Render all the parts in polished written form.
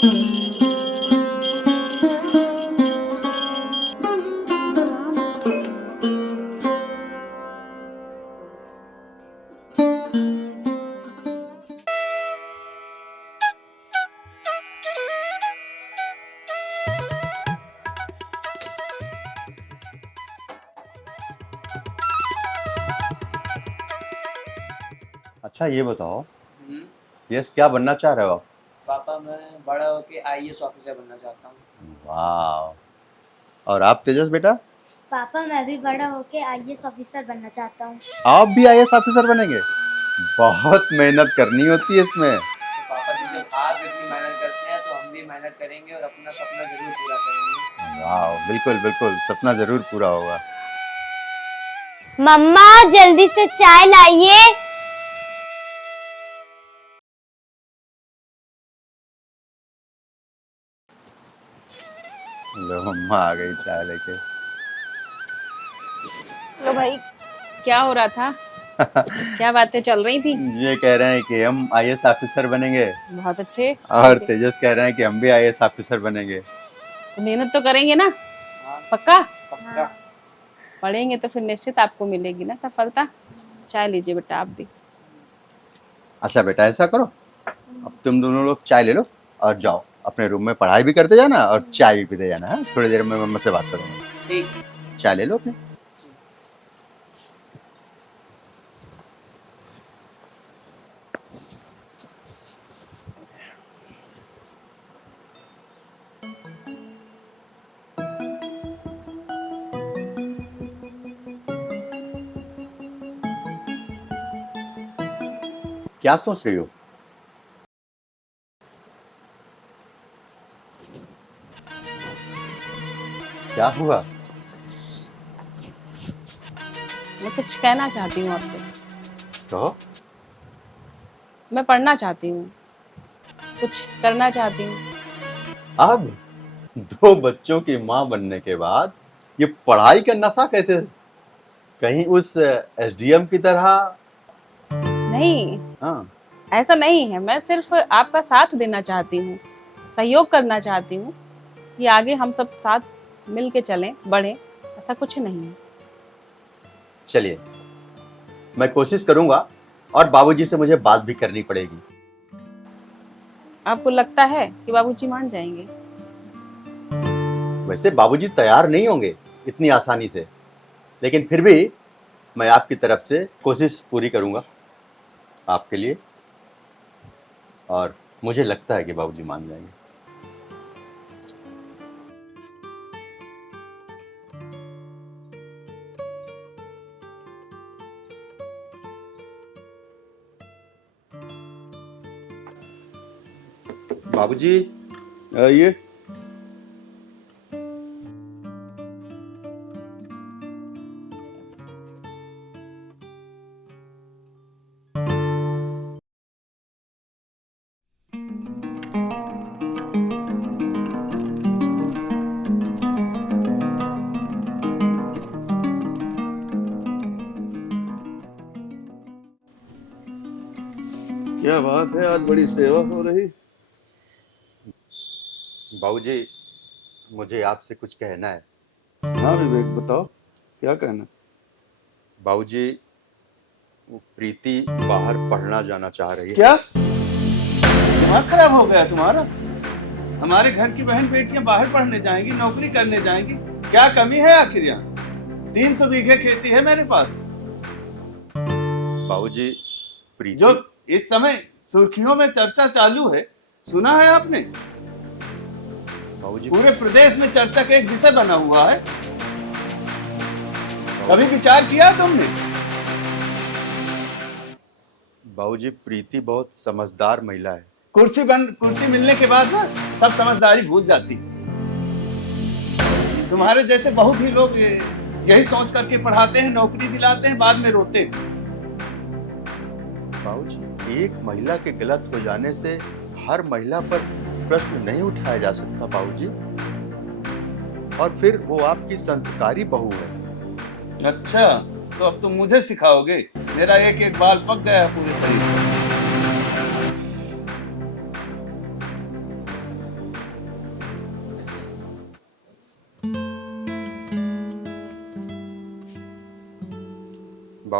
अच्छा ये बताओ, हम्म, यस क्या बनना चाह रहे हो आप? पापा मैं बड़ा होके आईएएस ऑफिसर बनना चाहता हूँ। वाह। और आप तेजस बेटा? पापा मैं भी बड़ा होके आईएएस ऑफिसर बनना चाहता हूँ। आप भी आईएएस ऑफिसर बनेंगे? बहुत मेहनत करनी होती है इसमें। तो पापा जी जब आप इतनी मेहनत करते हैं तो हम भी मेहनत करेंगे और अपना सपना जरूर पूरा करेंगे। वाह, बिल्कुल बिल्कुल, सपना जरूर पूरा होगा। मम्मा जल्दी से चाय लाइए। लो मम्मा आ गई चाय लेके। लो भाई, क्या हो रहा था? क्या बातें चल रही थी? ये कह रहे हैं कि हम आईएएस ऑफिसर बनेंगे बहुत अच्छे। और तेजस कह रहे हैं कि हम भी आईएएस ऑफिसर बनेंगे। तो मेहनत तो करेंगे ना? हाँ, पक्का? पक्का। पढ़ेंगे तो फिर निश्चित आपको मिलेगी ना सफलता। चाय लीजिए बेटा आप भी। अच्छा बेटा ऐसा करो, अब तुम दोनों लोग चाय ले लो और जाओ अपने रूम में पढ़ाई भी करते जाना और चाय भी पीते जाना। हाँ, थोड़ी देर में मम्मा से बात करूंगा। ठीक। चाय ले लो अपने। क्या सोच रही हो? क्या हुआ? मैं कुछ कहना चाहती हूँ आपसे। कहो। मैं पढ़ना चाहती हूँ, कुछ करना चाहती हूँ। अब 2 बच्चों की माँ बनने के बाद ये पढ़ाई का नशा कैसे? कहीं उस एसडीएम की तरह? नहीं, हाँ। ऐसा नहीं है। मैं सिर्फ आपका साथ देना चाहती हूँ, सहयोग करना चाहती हूँ कि आगे हम सब साथ मिल के चलें, बढ़ें। ऐसा कुछ नहीं है। चलिए, मैं कोशिश करूंगा और बाबूजी से मुझे बात भी करनी पड़ेगी। आपको लगता है कि बाबूजी मान जाएंगे? वैसे बाबूजी तैयार नहीं होंगे इतनी आसानी से, लेकिन फिर भी मैं आपकी तरफ से कोशिश पूरी करूंगा आपके लिए, और मुझे लगता है कि बाबूजी मान जाएंगे। बाबूजी ये क्या बात है, आज बड़ी सेवा हो रही। बाबूजी मुझे आपसे कुछ कहना है। हाँ विवेक, बताओ क्या कहना। बाबूजी वो प्रीति बाहर पढ़ना जाना चाह रही है। क्या दिमाग खराब हो गया तुम्हारा? हमारे घर की बहन बेटियां बाहर पढ़ने जाएंगी, नौकरी करने जाएंगी, क्या कमी है आखिर? यहाँ 300 बीघे खेती है मेरे पास, बाबूजी प्रीति जो इस समय सुर्खियों में चर्चा चालू है। सुना है आपने? बाबूजी पूरे प्रदेश में चर्चा का एक विषय बना हुआ है। कभी विचार किया तुमने? बाबूजी प्रीति बहुत समझदार महिला है। कुर्सी मिलने के बाद ना सब समझदारी भूल जाती। तुम्हारे जैसे बहुत ही लोग यही सोच करके पढ़ाते हैं, नौकरी दिलाते हैं, बाद में रोते हैं। बाबूजी एक महिला के गलत हो जाने से हर महिला पर प्रश्न नहीं उठाया जा सकता बाबूजी, और फिर वो आपकी संस्कारी बहू है। अच्छा, तो अब तुम मुझे सिखाओगे? मेरा एक एक बाल पक गया है पूरे शरीर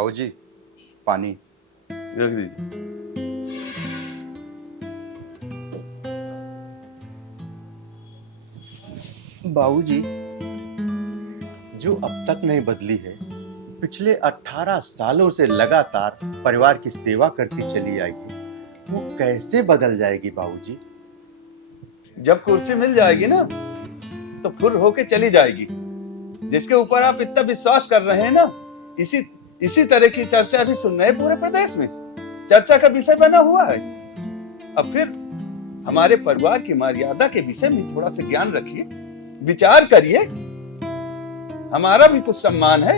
बाबूजी पानी। रख दीजिए। बाबूजी जो अब तक नहीं बदली है, पिछले 18 सालों से लगातार परिवार की सेवा करती चली आई है, वो कैसे बदल जाएगी बाबूजी? जब कुर्सी मिल जाएगी ना तो फुर होके चली जाएगी। जिसके ऊपर आप इतना विश्वास कर रहे हैं ना, इसी तरह की चर्चा भी सुन रहे हैं पूरे प्रदेश में, चर्चा का विषय बना हुआ है। अब फिर हमारे परिवार की मर्यादा के विषय में थोड़ा सा ज्ञान रखिए, विचार करिए, हमारा भी कुछ सम्मान है।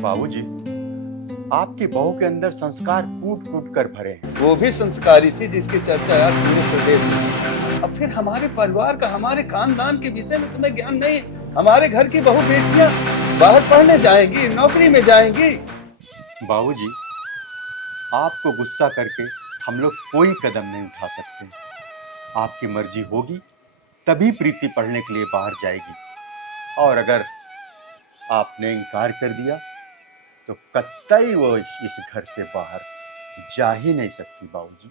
बाबूजी आपकी बहू के अंदर संस्कार कूट कूट कर भरे हैं। वो भी संस्कारी थी जिसकी चर्चा आज पूरे प्रदेश में। अब फिर हमारे परिवार का, हमारे खानदान के विषय में तुम्हें ज्ञान नहीं। हमारे घर की बहू बेटियां बाहर पढ़ने जाएंगी, नौकरी में जाएंगी। बाबूजी आपको गुस्सा करके हम लोग कोई कदम नहीं उठा सकते। आपकी मर्जी होगी तभी प्रीति पढ़ने के लिए बाहर जाएगी, और अगर आपने इनकार कर दिया तो कतई वो इस घर से बाहर जा ही नहीं सकती। बाबूजी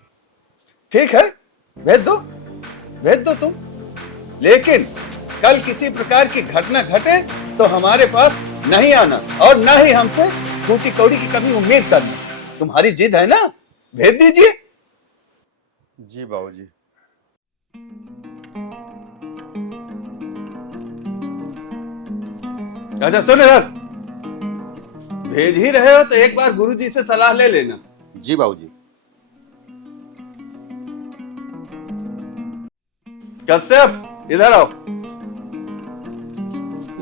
ठीक है, भेज दो तुम, लेकिन कल किसी प्रकार की घटना घटे तो हमारे पास नहीं आना और ना ही हमसे टूटी कौड़ी की कभी उम्मीद करना। तुम्हारी जिद है ना, भेज दीजिए। जी बाबूजी। अच्छा सुन इधर, भेज ही रहे हो तो एक बार गुरुजी से सलाह ले लेना। जी बाबूजी। कश्यप इधर आओ।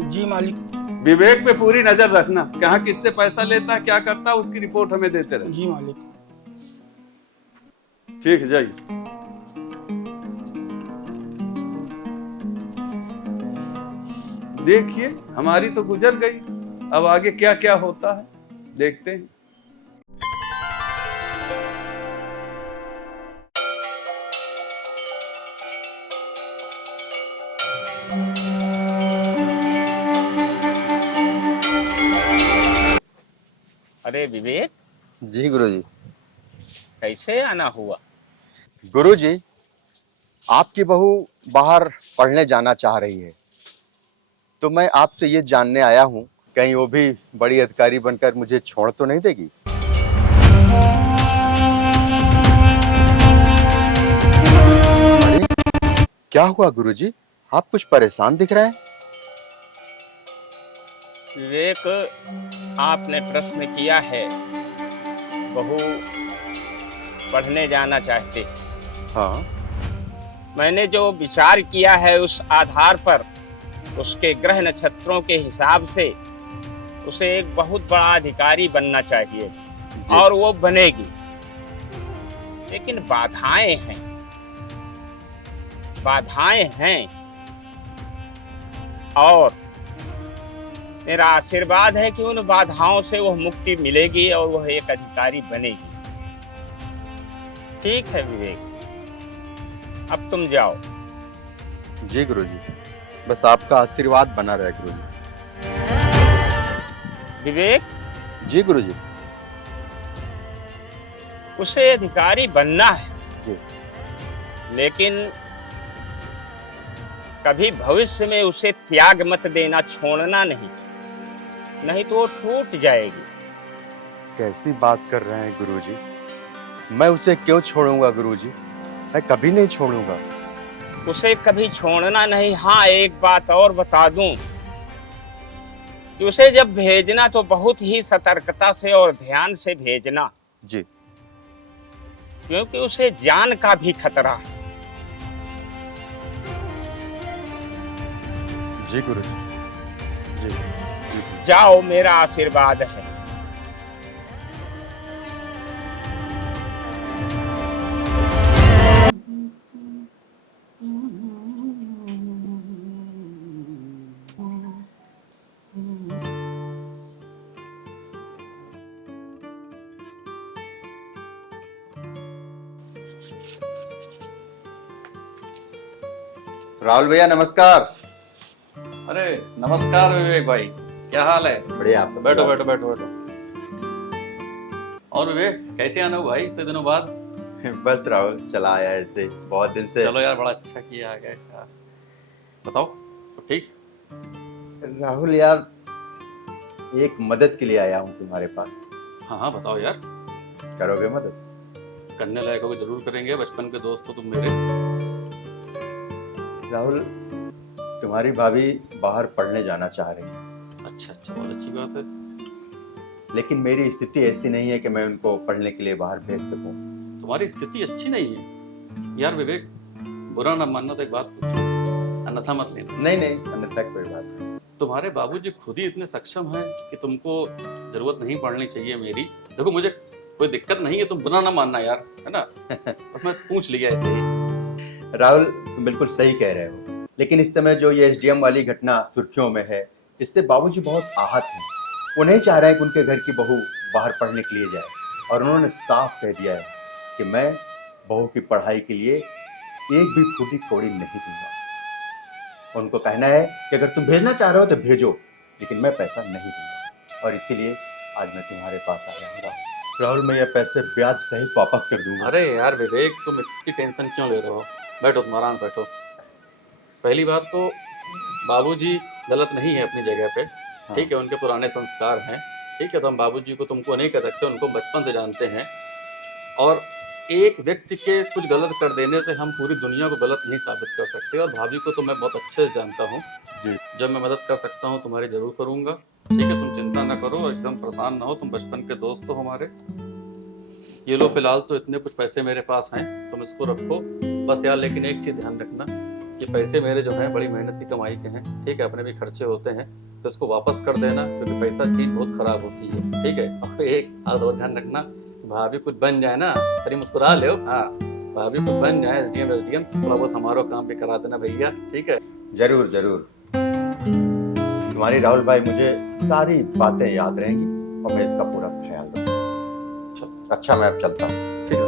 जी मालिक। विवेक पे पूरी नजर रखना, कहाँ किससे पैसा लेता है, क्या करता है, उसकी रिपोर्ट हमें देते रहे। जी मालिक। ठीक है, जाइए। देखिए हमारी तो गुजर गई, अब आगे क्या क्या होता है देखते हैं। अरे विवेक, जी गुरुजी। कैसे आना हुआ? गुरुजी आपकी बहू बाहर पढ़ने जाना चाह रही है, तो मैं आपसे ये जानने आया हूँ कहीं वो भी बड़ी अधिकारी बनकर मुझे छोड़ तो नहीं देगी? अरे क्या हुआ गुरुजी, आप कुछ परेशान दिख रहे हैं? विवेक, आपने प्रश्न किया है, बहू पढ़ने जाना चाहते। हाँ। मैंने जो विचार किया है उस आधार पर, उसके ग्रह नक्षत्रों के हिसाब से उसे एक बहुत बड़ा अधिकारी बनना चाहिए और वो बनेगी, लेकिन बाधाएं हैं और मेरा आशीर्वाद है कि उन बाधाओं से वह मुक्ति मिलेगी और वह एक अधिकारी बनेगी। ठीक है विवेक, अब तुम जाओ। जी गुरुजी, बस आपका आशीर्वाद बना रहे गुरुजी। विवेक। जी गुरुजी। उसे अधिकारी बनना है जी, लेकिन कभी भविष्य में उसे त्याग मत देना, छोड़ना नहीं तो वो टूट जाएगी। कैसी बात कर रहे हैं गुरुजी, मैं उसे क्यों छोड़ूंगा गुरुजी, मैं कभी नहीं छोड़ूंगा। उसे कभी छोड़ना नहीं। हाँ, एक बात और बता दूं कि उसे जब भेजना तो बहुत ही सतर्कता से और ध्यान से भेजना जी, क्योंकि उसे जान का भी खतरा है। जी गुरुजी। जी, जी। जाओ, मेरा आशीर्वाद है। राहुल भैया नमस्कार। अरे नमस्कार विवेक भाई, क्या हाल है? बढ़िया। बैठो बैठो बैठो बैठो। और विवेक कैसे आना हुआ भाई इतने दिनों बाद? बस राहुल, चला आया ऐसे, बहुत दिन से। चलो यार, बड़ा अच्छा किया आ गए यार। बताओ, सब ठीक? राहुल यार, एक मदद के लिए आया हूँ तुम्हारे पास। हाँ हाँ बताओ यार। करोगे मदद? करने लायक होगे जरूर करेंगे, बचपन के दोस्त हो तुम मेरे। राहुल, तुम्हारी भाभी बाहर पढ़ने जाना चाह रही है, अच्छा अच्छा, बहुत अच्छी बात है। लेकिन मेरी स्थिति ऐसी नहीं है कि मैं उनको पढ़ने के लिए बाहर भेज सकूं। तुम्हारी स्थिति अच्छी नहीं है यार विवेक, बुरा ना मानना तो एक बात पूछो, अन्यथा मत लेना। नहीं नहीं, अन्यथा कोई बात नहीं। तुम्हारे बाबूजी खुद ही इतने सक्षम हैं कि तुमको जरूरत नहीं पड़नी चाहिए मेरी। देखो मुझे कोई दिक्कत नहीं है, तुम बुरा ना मानना यार, है ना? बस मैं पूछ लिया ऐसे ही। राहुल, तुम बिल्कुल सही कह रहे हो, लेकिन इस समय जो ये एसडीएम वाली घटना सुर्खियों में है, इससे बाबूजी बहुत आहत हैं। वो नहीं चाह रहे हैं कि उनके घर की बहू बाहर पढ़ने के लिए जाए, और उन्होंने साफ कह दिया है कि मैं बहू की पढ़ाई के लिए एक भी फूटी कौड़ी नहीं दूंगा। उनको कहना है कि अगर तुम भेजना चाह रहे हो तो भेजो, लेकिन मैं पैसा नहीं दूंगा, और इसीलिए आज मैं तुम्हारे पास आया हूँ। राहुल, मैं ये पैसे ब्याज सहित वापस कर दूंगा। अरे यार विवेक, तुम इतनी टेंशन क्यों ले रहे हो? बैठो, तुम आराम बैठो। पहली बात तो बाबूजी गलत नहीं है अपनी जगह पे, ठीक है, उनके पुराने संस्कार हैं, ठीक है, तो हम बाबूजी को तुमको नहीं कह सकते, उनको बचपन से जानते हैं। और एक व्यक्ति के कुछ गलत कर देने से हम पूरी दुनिया को गलत नहीं साबित कर सकते। और भाभी को तो मैं बहुत अच्छे से जानता हूँ जी। जब मैं मदद कर सकता हूँ तुम्हारी जरूर करूँगा, ठीक है, तुम चिंता ना करो, एकदम परेशान ना हो, तुम बचपन के दोस्त हो हमारे। ये लो, फिलहाल तो इतने कुछ पैसे मेरे पास हैं, तुम इसको रखो बस यार। लेकिन एक चीज़ ध्यान रखना, ये पैसे मेरे जो हैं बड़ी मेहनत की कमाई के हैं, ठीक है, अपने भी खर्चे होते हैं, तो इसको वापस कर देना, क्योंकि पैसा चीज़ बहुत खराब होती है, ठीक है। और एक बात और ध्यान रखना, भाभी कुछ बन जाए ना, अरे मुस्कुरा ले, हाँ, भाभी कुछ बन जाए एसडीएम थोड़ा बहुत हमारा काम भी करा देना भैया, ठीक है। जरूर जरूर, तुम्हारी राहुल भाई, मुझे सारी बातें याद रहेंगी और मैं इसका पूरा ख्याल रखूंगा। अच्छा, मैं अब चलता हूँ। ठीक है,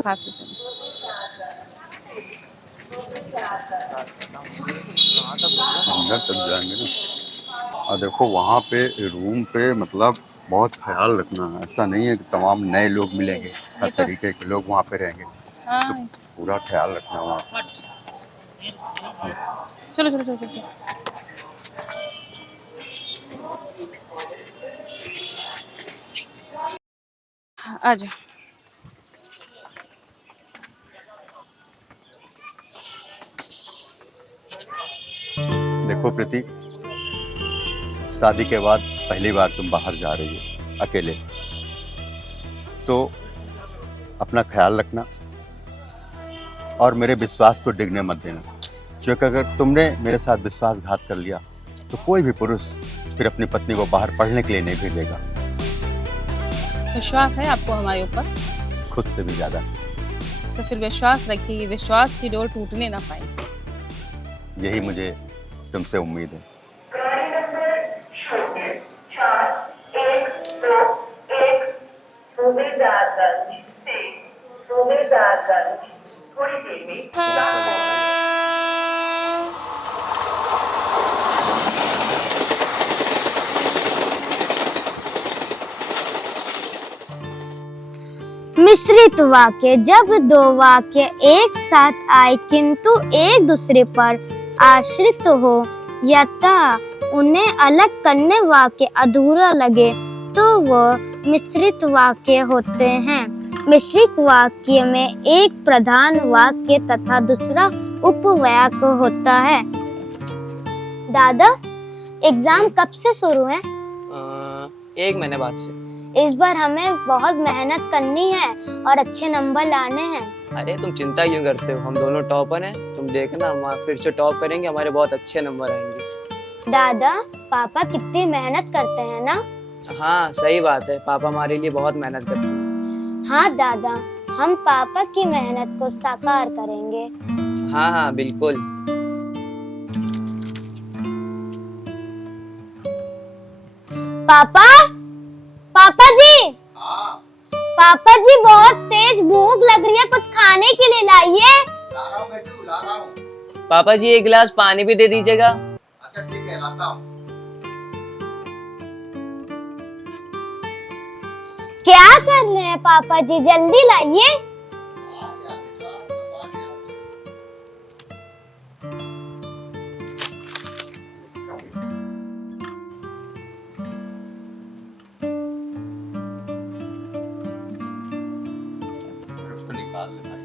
साथ में चलो। अंदर तक जाएंगे ना, और देखो वहाँ पे रूम पे मतलब बहुत ख्याल रखना है। ऐसा नहीं है कि तमाम नए लोग मिलेंगे, हर तरीके के लोग वहाँ पे रहेंगे, हाँ पूरा ख्याल रखना वहाँ। चलो चलो चलो चलो। आ जाओ। देखो प्रीति, शादी के बाद पहली बार तुम बाहर जा रही हो अकेले, तो अपना ख्याल रखना और मेरे विश्वास को डिगने मत देना, क्योंकि अगर तुमने मेरे साथ विश्वासघात कर लिया तो कोई भी पुरुष फिर अपनी पत्नी को बाहर पढ़ने के लिए नहीं भेजेगा। विश्वास है आपको हमारे ऊपर? खुद से भी ज्यादा। तो फिर विश्वास रखिए, विश्वास की डोर टूटने ना पाए। यही मुझे तुमसे उम्मीद है। थोड़ी देर में मिश्रित वाक्य, जब दो वाक्य एक साथ आए किंतु एक दूसरे पर आश्रित हो या उन्हें अलग करने वाक्य अधूरा लगे तो वह मिश्रित वाक्य होते हैं। मिश्रित वाक्य में एक प्रधान वाक्य तथा दूसरा उपवाक्य होता है। दादा, एग्जाम कब से शुरू है? 1 महीने बाद से। इस बार हमें बहुत मेहनत करनी है और अच्छे नंबर लाने हैं। अरे तुम चिंता क्यों करते हो, हम दोनों टॉपर हैं, तुम देखना हम फिर से टॉप करेंगे, हमारे बहुत अच्छे नंबर आएंगे। दादा, पापा कितनी मेहनत करते हैं ना? हाँ सही बात है, पापा हमारे लिए बहुत मेहनत करते हैं। हाँ दादा, हम पापा की मेहनत को साकार करेंगे। हाँ हाँ बिल्कुल। पापा, पापा जी, पापा जी बहुत तेज भूख लग रही है, कुछ खाने के लिए लाइए। ला रहा हूँ बेटू, ला रहा हूँ। पापा जी 1 गिलास पानी भी दे दीजिएगा। अच्छा ठीक है, लाता हूँ। क्या कर रहे हैं पापा जी, जल्दी लाइए। उसको निकाल ले भाई।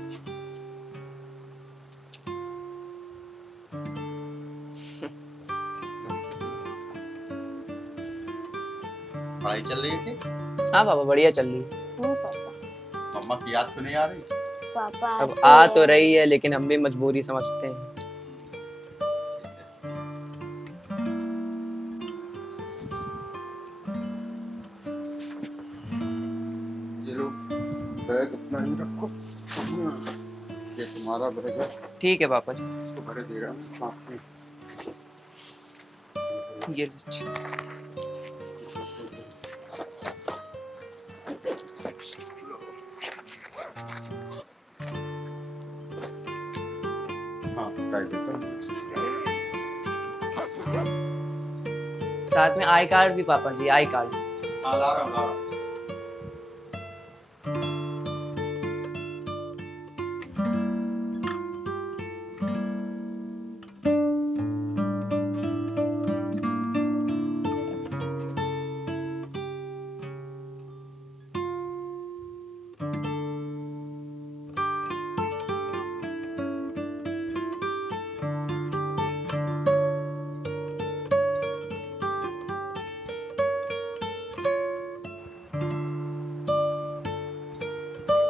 पढ़ाई चल रही है कि हाँ पापा बढ़िया चल रही है। मम्मा की याद तो नहीं आ रही? पापा अब आ तो रही है लेकिन हम भी मजबूरी समझते हैं। ये लो बैग अपना ही रखो। ये तुम्हारा बैग है, ठीक है पापा जी। इसको भरे दे रहा हूँ आपने। ये लीजिए। हाँ टाइट है। साथ में आई कार्ड भी पापा जी, आई कार्ड। हाँ ला रहा हूँ ला रहा हूँ।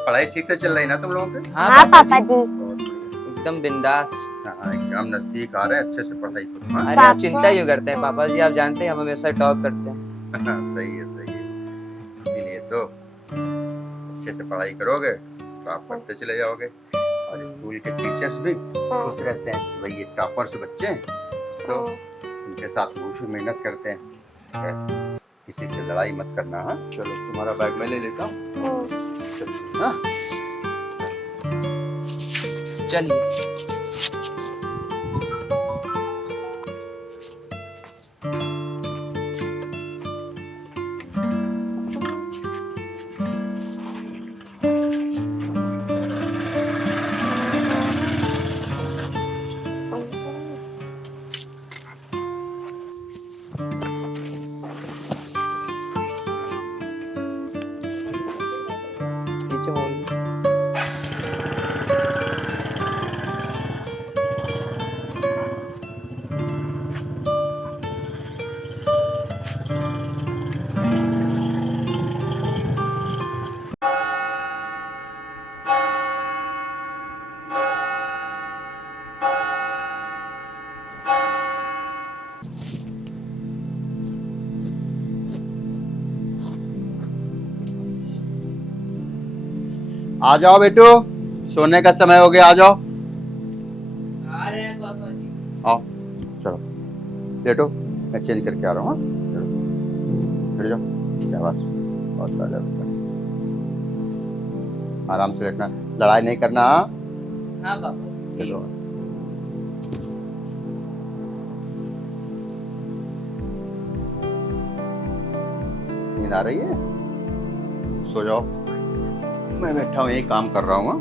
पढ़ाई ठीक से चल रही ना तुम लोगों की? हाँ पापा जी। बहुत बढ़िया। एकदम बिंदास। हाँ एग्जाम नजदीक आ रहे हैं, अच्छे से पढ़ाई करो। हाँ अरे आप चिंता क्यों करते हैं पापा जी, आप जानते हैं हम हमेशा टॉप करते हैं। सही है सही है। इसीलिए तो अच्छे से पढ़ाई करोगे तो आप पढ़ते चले जाओगे, और स्कूल के टीचर्स भी खुश रहते हैं कि भाई ये टॉपर्स बच्चे हैं, तो उनके साथ वो भी मेहनत करते हैं। ठीक है? किसी से लड़ाई मत करना। हाँ चलो तुम्हारा बैग मैं ले लेता हूँ। चलो हाँ चलिए। नीचे मोड़ लो। आ जाओ बेटू, सोने का समय हो गया, आ जाओ। आ रहे हैं पापा जी। आओ चलो लेटो, मैं चेंज करके आ रहा हूँ। हाँ? चलो बैठ जाओ। क्या बात, बहुत बढ़िया बेटा, आराम से बैठना, लड़ाई नहीं करना। हाँ हाँ पापा। चलो। नींद आ रही है? सो जाओ, मैं बैठा हूँ यही काम कर रहा हूँ। हाँ?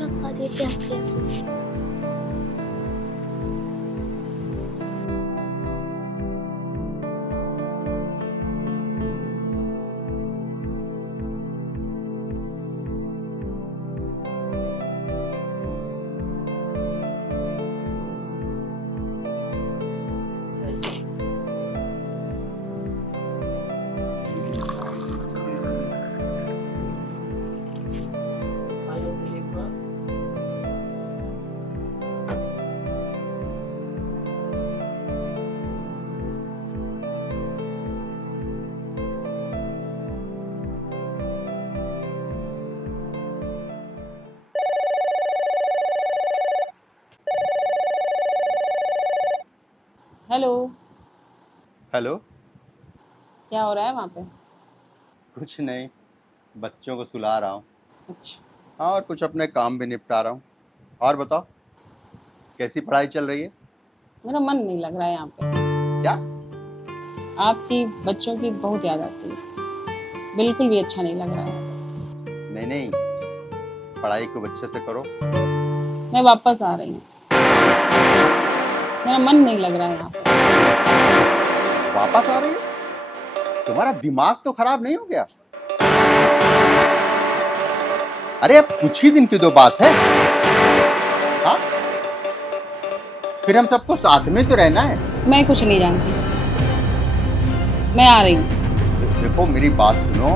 रखवा देते हैं। हेलो। हेलो। क्या हो रहा है वहाँ पे? कुछ नहीं, बच्चों को सुला रहा हूँ अच्छा, और कुछ अपने काम भी निपटा रहा हूँ। और बताओ, कैसी पढ़ाई चल रही है? मेरा मन नहीं लग रहा है यहाँ पे। क्या? आपकी बच्चों की बहुत याद आती है, बिल्कुल भी अच्छा नहीं लग रहा है। नहीं नहीं, पढ़ाई को अच्छे से करो। मैं वापस आ रही हूँ, मेरा मन नहीं लग रहा है यहाँ पे। वापस आ रही है? तुम्हारा दिमाग तो खराब नहीं हो गया? अरे अब कुछ ही दिन की तो बात है। हाँ, फिर हम सबको साथ में तो रहना है। मैं कुछ नहीं जानती, मैं आ रही हूँ। देखो मेरी बात सुनो।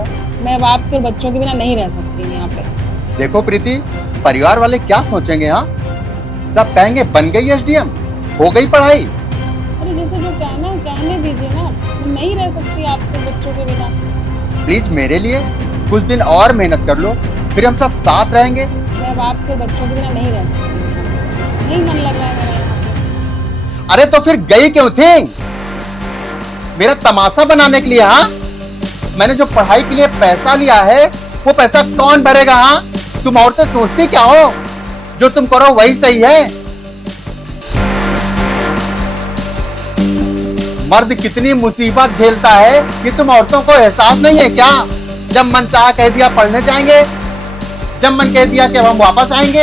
मैं अब आपके और बच्चों के बिना नहीं रह सकती यहाँ पे। देखो प्रीति, परिवार वाले क्या सोचेंगे? हाँ, सब कहेंगे बन गई एसडीएम, हो गई पढ़ाई। अरे जैसे जो कहना है कहने दीजिए ना, मैं नहीं रह सकती आपके बच्चों के बिना। प्लीज मेरे लिए कुछ दिन और मेहनत कर लो, फिर हम सब साथ रहेंगे। मैं अब आपके और बच्चों के बिना नहीं रह सकती, नहीं मन लग रहा है मेरा यहाँ पे। अरे तो फिर गई क्यों थी? मेरा तमाशा बनाने के लिए? हाँ, मैंने जो पढ़ाई के लिए पैसा लिया है वो पैसा कौन भरेगा? हाँ, तुम औरतें सोचती क्या हो? जो तुम करो वही सही है। मर्द कितनी मुसीबत झेलता है कि तुम औरतों को एहसास नहीं है क्या? जब मन चाहा कह दिया पढ़ने जाएंगे, जब मन कह दिया कि अब हम वापस आएंगे।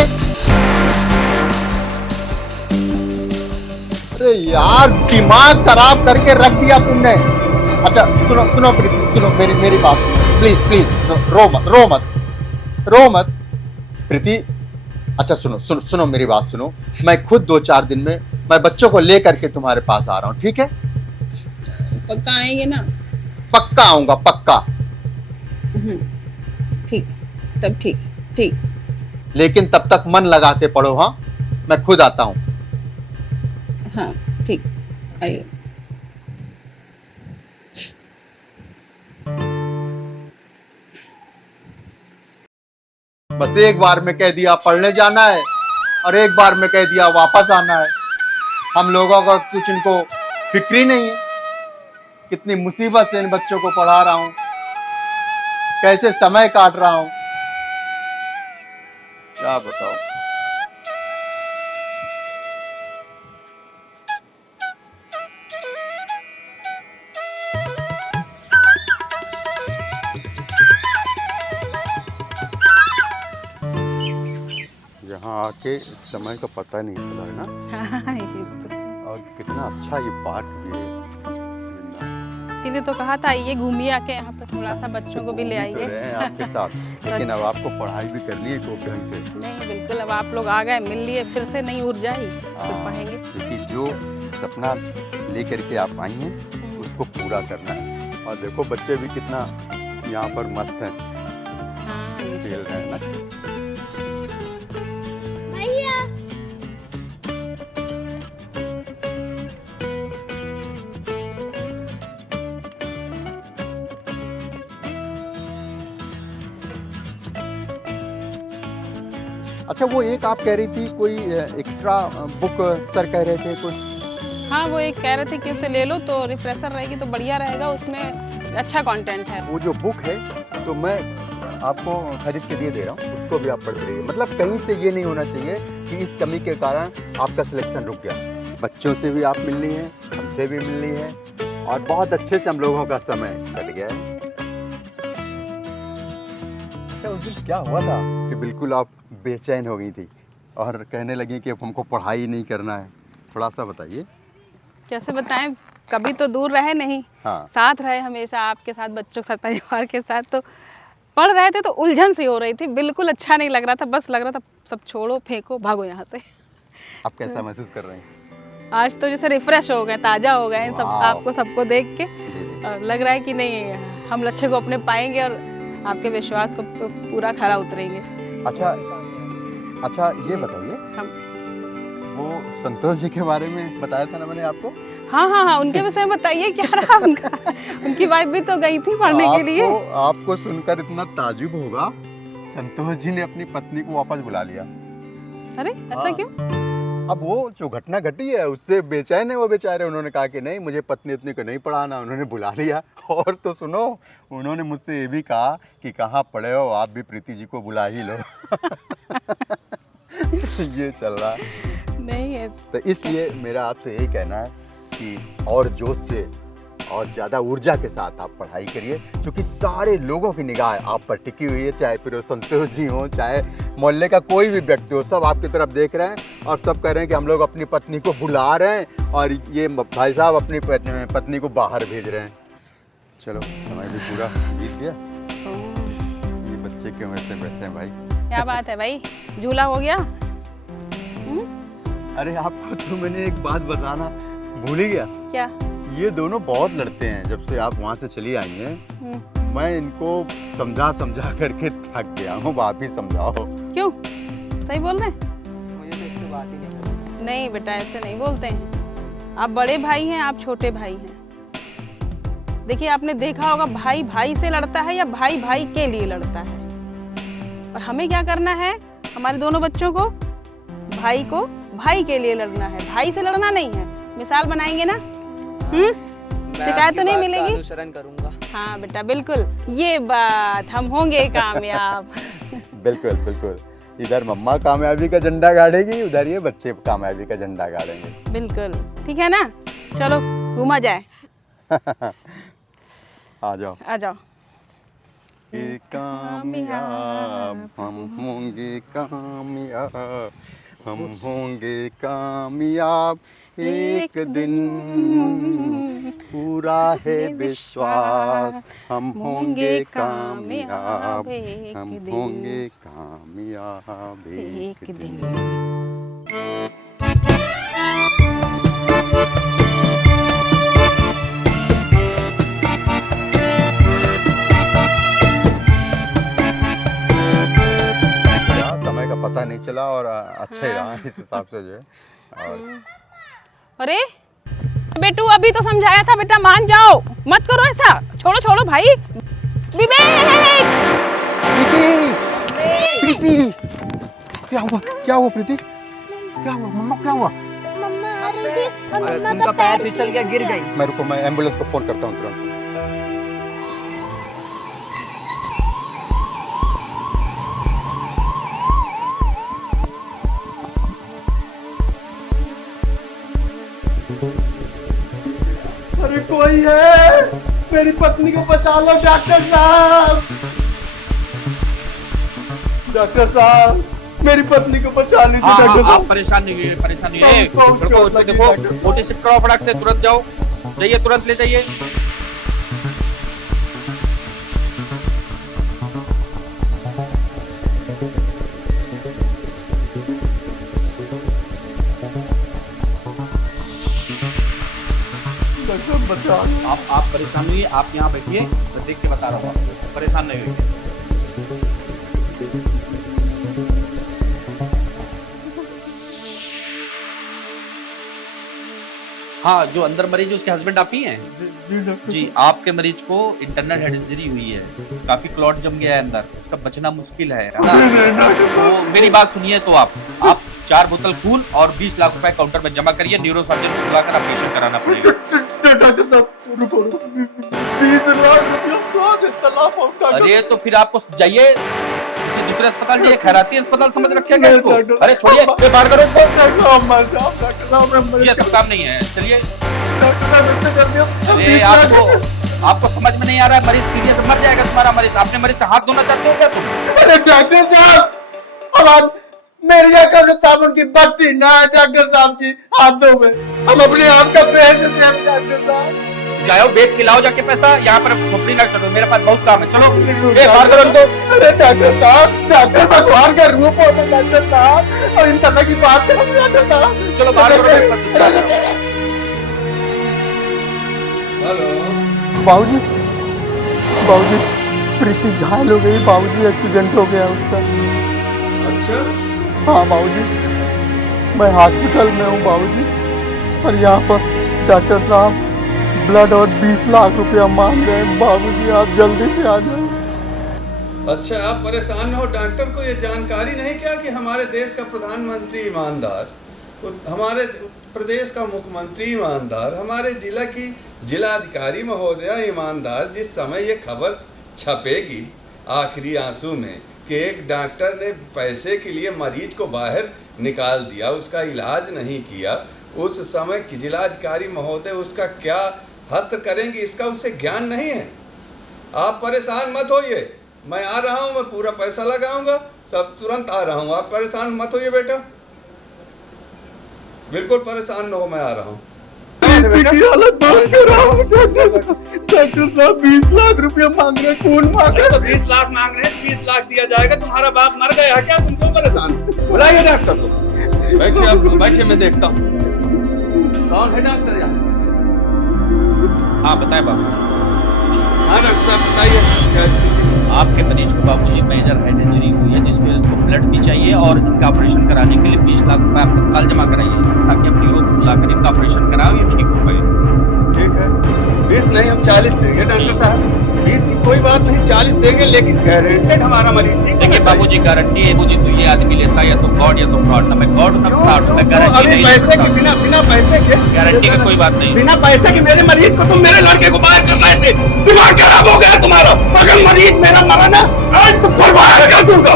अरे यार, दिमाग खराब करके रख दिया तुमने। अच्छा सुनो सुनो प्रीति, सुनो मेरी बात प्लीज प्लीज, रो मत प्रीति। अच्छा सुनो सुनो सुनो मेरी बात सुनो। मैं खुद 2-4 दिन में मैं बच्चों को लेकर के तुम्हारे पास आ रहा हूँ, ठीक है? पक्का आएंगे ना? पक्का आऊंगा, पक्का। ठीक, तब ठीक ठीक। लेकिन तब तक मन लगा के पढ़ो। हाँ, मैं खुद आता हूँ। हाँ ठीक, आइए। बस एक बार में कह दिया पढ़ने जाना है और एक बार में कह दिया वापस आना है। हम लोगों का कुछ इनको फिक्र ही नहीं है। कितनी मुसीबत से इन बच्चों को पढ़ा रहा हूं, कैसे समय काट रहा हूं, क्या बताओ। यहाँ आके समय का पता नहीं चला है ना। और कितना अच्छा ये पार्क भी है। इसीलिए तो कहा था ये घूमिए आके यहाँ पे, थोड़ा सा बच्चों को भी ले घूम तो आइए। रहे हैं आपके साथ, लेकिन अब आपको पढ़ाई भी करनी है खूब ढंग से। नहीं बिल्कुल, अब आप लोग आ गए, मिल लिए, फिर से नई ऊर्जा ही, फिर पढ़ेंगे। क्योंकि जो सपना लेकर के आप आई हैं उसको पूरा करना है। और देखो बच्चे भी कितना यहाँ पर मस्त हैं, हाँ, खेल रहे हैं ना। अच्छा, वो एक आप कह रही थी कोई एक्स्ट्रा बुक सर कह रहे थे कुछ? हाँ, वो एक कह रहे थे कि उसे ले लो तो रिफ्रेशर रहेगी तो बढ़िया रहेगा, उसमें अच्छा कंटेंट है। वो जो बुक है तो मैं आपको खरीद के दे रहा हूँ, उसको भी आप पढ़ते रहिए। मतलब कहीं से ये नहीं होना चाहिए कि इस कमी के कारण आपका सिलेक्शन रुक गया। बच्चों से भी आप मिलनी है, हमसे भी मिलनी है, और बहुत अच्छे से हम लोगों का समय कट गया है। अच्छा, उस दिन क्या हुआ था कि बिल्कुल आप बेचैन हो गई थी और कहने लगी कि अब हमको पढ़ाई नहीं करना है? थोड़ा सा बताइए। कैसे बताएं, कभी तो दूर रहे नहीं, हाँ, साथ रहे हमेशा, आपके साथ, बच्चों के साथ, परिवार के साथ। तो पढ़ रहे थे तो उलझन सी हो रही थी, बिल्कुल अच्छा नहीं लग रहा था, बस लग रहा था सब छोड़ो, फेंको, भागो यहाँ से। आप कैसा महसूस कर रहे हैं? आज तो जैसे रिफ्रेश हो गए, ताज़ा हो गए सब, वाह। आपको सबको देख के। जी जी। और लग रहा है कि नहीं, हम लक्ष्य को अपने पाएंगे और आपके विश्वास को पूरा खरा उतरेंगे। अच्छा ये बताइए, हम वो संतोष जी के बारे में बताया था ना मैंने आपको? हाँ, उनके विषय में बताइए, क्या रहा उनका? उनकी वाइफ भी तो गई थी पढ़ने के लिए। आपको सुनकर इतना ताजुब होगा, संतोष जी ने अपनी पत्नी को वापस बुला लिया। अरे ऐसा क्यों? अब वो जो घटना घटी है उससे बेचैन है वो बेचारे। उन्होंने कहा कि नहीं, मुझे पत्नी उतनी को नहीं पढ़ाना। उन्होंने बुला लिया। और तो सुनो, उन्होंने मुझसे ये भी कहा कि कहाँ पढ़े हो, आप भी प्रीति जी को बुला ही लो। ये चल रहा है। नहीं है तो इसलिए मेरा आपसे यही कहना है कि और जोश से और ज़्यादा ऊर्जा के साथ आप पढ़ाई करिए, क्योंकि सारे लोगों की निगाह आप पर टिकी हुई है। चाहे फिर वो संतोष जी हो, चाहे मोहल्ले का कोई भी व्यक्ति हो, सब आपकी तरफ देख रहे हैं और सब कह रहे हैं कि हम लोग अपनी पत्नी को बुला रहे हैं और ये भाई साहब अपनी पत्नी को बाहर भेज रहे हैं। चलो, समय भी पूरा बीत गया। ये बच्चे क्यों ऐसे बैठे हैं भाई? क्या बात है भाई, झूला हो गया? अरे आपको तो मैंने एक बात बताना भूल ही गया। क्या? ये दोनों बहुत लड़ते हैं जब से आप वहाँ से चली आई हैं। मैं इनको समझा करके थक गया हूँ। आप ही समझाओ। क्यों? सही बोल रहे हैं? मुझे तो इससे बात ही नहीं करनी। नहीं बेटा, ऐसे नहीं बोलते हैं। आप बड़े भाई हैं, आप छोटे भाई हैं। देखिए, आपने देखा होगा भाई भाई से लड़ता है या भाई भाई के लिए लड़ता है। और हमें क्या करना है, हमारे दोनों बच्चों को भाई के लिए लड़ना है, भाई से लड़ना नहीं है। मिसाल बनाएंगे ना? शिकायत तो नहीं मिलेगी? अनुसरण करूंगा। हाँ बेटा, बिल्कुल ये बात, हम होंगे कामयाब। बिल्कुल बिल्कुल। इधर मम्मा कामयाबी का झंडा गाड़ेगी, उधर ये बच्चे कामयाबी का झंडा गाड़ेंगे। बिल्कुल ठीक है ना? चलो घूमा जाए। आ जाओ। आ जाओ। कामयाब हम होंगे, कामयाब हम होंगे, कामयाब एक दिन, पूरा है विश्वास हम होंगे कामयाब, हम होंगे कामयाब एक दिन। समय का पता नहीं चला और अच्छा ही रहा इस हिसाब से जो है। और अरे बेटू, अभी तो समझाया था बेटा, मान जाओ, मत करो ऐसा। छोड़ो भाई। विवेक! प्रीति, क्या हुआ प्रीति? क्या हुआ मम्मा, क्या हुआ? मम्मा आ रही थी और मम्मा उनका का पैर फिसल गया, गिर गई। मैं एम्बुलेंस को फोन करता हूँ तुरंत। अरे कोई है, मेरी पत्नी को बचा लो डॉक्टर साहब। डॉक्टर साहब, मेरी पत्नी को बचा लीजिए डॉक्टर साहब। आप परेशान नहीं हुए, परेशान नहीं हुए। देखो, मोटी शिफ्ट कराओ, फटाक से तुरंत जाओ, जाइए, तुरंत ले जाइए। आप परेशान नहीं, आप यहाँ बैठिए, मैं देख के बता रहा हूँ आपको, परेशान नहीं हुई। हाँ, जो अंदर मरीज है उसके हस्बैंड आप ही हैं? जी, आपके मरीज को इंटरनल हेड इंजरी हुई है, काफी क्लॉट जम गया है अंदर, उसका बचना मुश्किल है ना? तो मेरी बात सुनिए, तो आप 4 बोतल खून और 20 लाख रुपए काउंटर में जमा करिए, न्यूरो सर्जन को बुलाकर ऑपरेशन कराना पड़ेगा। डॉक्टर साहब, 20 लाख रुपया। अरे तो फिर आपको जाइए किसी दूसरे अस्पताल जाइए, खैराती अस्पताल समझ रखे क्या इसको? अरे छोड़िए, ये बाहर करो इसको। ये सब काम नहीं है, चलिए। अरे आपको समझ में नहीं आ रहा है, मरीज सीरियस मर जाएगा तुम्हारा मरीज। आपने मरीज से हाथ धोना चाहते हो क्या तुम? अरे डॉक्टर साहब, अब मेरी आंखों में साबुन की बत्ती ना है डॉक्टर साहब की हाथों में, हम अपने आप का पहन देते हैं डॉक्टर साहब। जाओ बेच के लाओ जाके पैसा, यहाँ पर खोपड़ी ना करो, मेरे पास बहुत काम है। चलो बाहर करो इनको। अरे डॉक्टर साहब, डॉक्टर भगवान का रूप होता है डॉक्टर साहब, और इन तरह की बात करें डॉक्टर साहब। चलो बाहर करो। हेलो बाबूजी, प्रीति घायल हो गई बाबूजी, एक्सीडेंट हो गया उसका। अच्छा? हाँ बाबूजी, मैं हॉस्पिटल में हूँ बाबूजी, और यहाँ पर डॉक्टर साहब ब्लड और 20 लाख रुपया मांग रहे हैं बाबूजी, आप जल्दी से आ जाओ। अच्छा, आप परेशान न हो, डॉक्टर को ये जानकारी नहीं क्या कि हमारे देश का प्रधानमंत्री ईमानदार हमारे प्रदेश का मुख्यमंत्री ईमानदार, हमारे जिला की जिलाधिकारी महोदया ईमानदार, जिस समय ये खबर छपेगी आखिरी आंसू में कि एक डॉक्टर ने पैसे के लिए मरीज को बाहर निकाल दिया, उसका इलाज नहीं किया, उस समय की जिलाधिकारी महोदय उसका क्या हस्त करेंगे इसका उसे ज्ञान नहीं है। आप परेशान मत होइए, मैं आ रहा हूँ, मैं पूरा पैसा लगाऊंगा, सब तुरंत आ रहा हूँ, आप परेशान मत होइए बेटा, बिल्कुल परेशान न हो, मैं आ रहा हूँ। डॉक्टर साहब 20 लाख रुपया मांग रहे, खून मांग रहे। तो 20 लाख मांग रहे हैं, 20 लाख दिया जाएगा। तुम्हारा बाप मर गया क्या, तुम क्यों परेशान? बुलाइए डॉक्टर को। बैठिए मैं देखता हूँ कौन है डॉक्टर यहाँ। हाँ बताए बाबू। हाँ डॉक्टर साहब बताइए क्या स्थिति? आपके मरीज को बाबूजी मेजर हेड इंजरी हुई है, जिसकी वजह से ब्लड भी चाहिए और इनका ऑपरेशन कराने के लिए 20 लाख रुपए आप तत्काल जमा कराइए ताकि अपनी लोग बुलाकर इनका ऑपरेशन कराओ, ये ठीक हो पाए। ठीक है, 20 नहीं हम 40 देंगे डॉक्टर साहब, 20 की कोई बात नहीं, 40 देंगे, लेकिन गारंटेड हमारा मरीज ठीक है। देखिए बाबूजी गारंटी है मुझे, तो ये आदमी लेता है या तो गॉड या तो फ्रॉड, ना मैं गॉड ना फ्रॉड, मैं गारंटी नहीं पैसे के बिना पैसे के गारंटी की कोई बात नहीं। बिना पैसे के मेरे मरीज को तुम मेरे लड़के को बाहर कर रहे थे, दिमाग खराब हो गया तुम्हारा। अगर मरीज मेरा मरा ना आज तो बर्बाद कर दूंगा।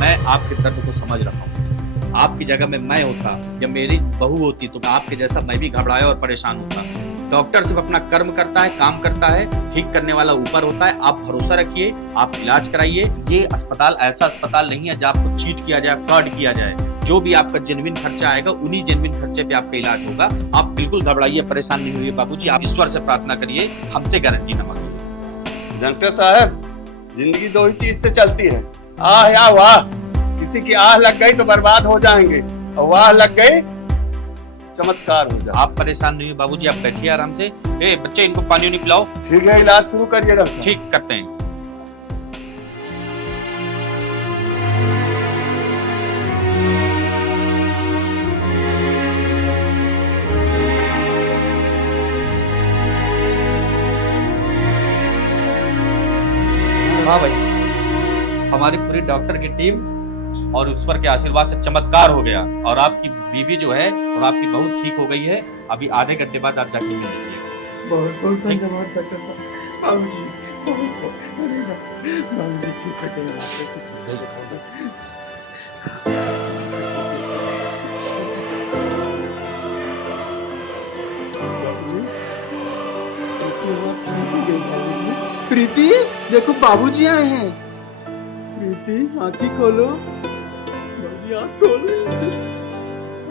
मैं आपके दर्द को समझ रहा हूँ, आपकी जगह में मैं होता या मेरी बहू होती तो आपके जैसा मैं भी घबराया और परेशान होता। डॉक्टर सिर्फ अपना कर्म करता है, काम करता है, ठीक करने वाला ऊपर होता है। आप भरोसा रखिए, आप इलाज कराइए। ये अस्पताल ऐसा अस्पताल नहीं है जहाँ आपको चीट किया जाए, फ्रॉड किया जाए। जो भी आपका जेन्युइन खर्चा आएगा उन्हीं जेन्युइन खर्चे पे आपका इलाज होगा। आप बिल्कुल घबराइए, परेशान नहीं होइए बाबूजी, आप ईश्वर से प्रार्थना करिए, हमसे गारंटी न मांगिए। डॉक्टर साहब जिंदगी दो ही चीज से चलती है, आह या वाह। किसी की आह लग गई तो बर्बाद हो जाएंगे, और वाह लग गई चमत्कार हो जाए। आप परेशान नहीं हो बाबूजी, आप बैठिए आराम से। ए बच्चे इनको पानी नहीं पिलाओ। ठीक है, इलाज शुरू करिए डॉक्टर साहब। ठीक करते हैं। हाँ भाई, हमारी पूरी डॉक्टर की टीम और ईश्वर के आशीर्वाद से चमत्कार हो गया और आपकी बीवी जो है और आपकी बहू ठीक हो गई है। अभी आधे घंटे बाद आप जाके मिल लीजिएगा। बहुत बहुत धन्यवाद डॉक्टर साहब। बाबूजी बाबूजी ठीक है प्रीति, देखो बाबूजी आए हैं। प्रीति आँखें खोलो, बाबूजी आँख खोलो,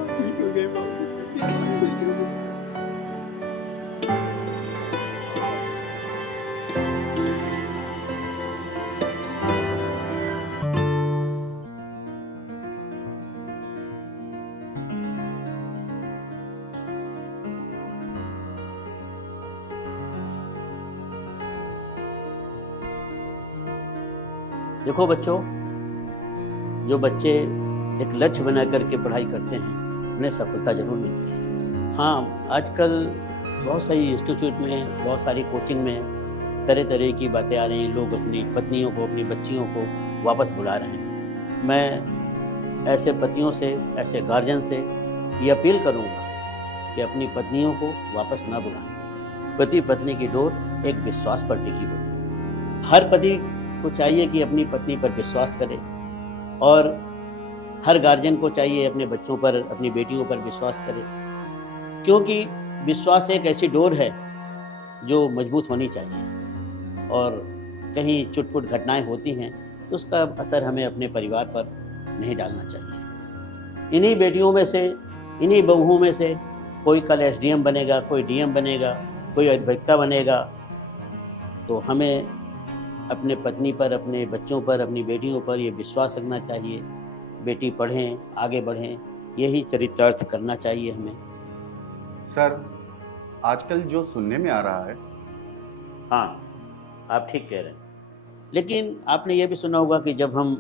ठीक हो गए बाबूजी। देखो बच्चों, जो बच्चे एक लक्ष्य बना करके पढ़ाई करते हैं उन्हें सफलता जरूर मिलती है। हाँ, आजकल बहुत सारी इंस्टीट्यूट में, बहुत सारी कोचिंग में तरह तरह की बातें आ रही हैं। लोग अपनी पत्नियों को, अपनी बच्चियों को वापस बुला रहे हैं। मैं ऐसे पतियों से, ऐसे गार्जियन से ये अपील करूँगा कि अपनी पत्नियों को वापस ना बुलाएं। पति पत्नी की डोर एक विश्वास पर टिकी होती है। हर पति को चाहिए कि अपनी पत्नी पर विश्वास करे और हर गार्जियन को चाहिए अपने बच्चों पर, अपनी बेटियों पर विश्वास करे, क्योंकि विश्वास एक ऐसी डोर है जो मजबूत होनी चाहिए। और कहीं चुटपुट घटनाएं होती हैं तो उसका असर हमें अपने परिवार पर नहीं डालना चाहिए। इन्हीं बेटियों में से, इन्हीं बहुओं में से कोई कल एसडीएम बनेगा, कोई डीएम बनेगा, कोई अधिवक्ता बनेगा। तो हमें अपने पत्नी पर, अपने बच्चों पर, अपनी बेटियों पर ये विश्वास रखना चाहिए। बेटी पढ़ें, आगे बढ़ें, यही चरितार्थ करना चाहिए हमें। सर, आजकल जो सुनने में आ रहा है। हाँ, आप ठीक कह रहे हैं, लेकिन आपने ये भी सुना होगा कि जब हम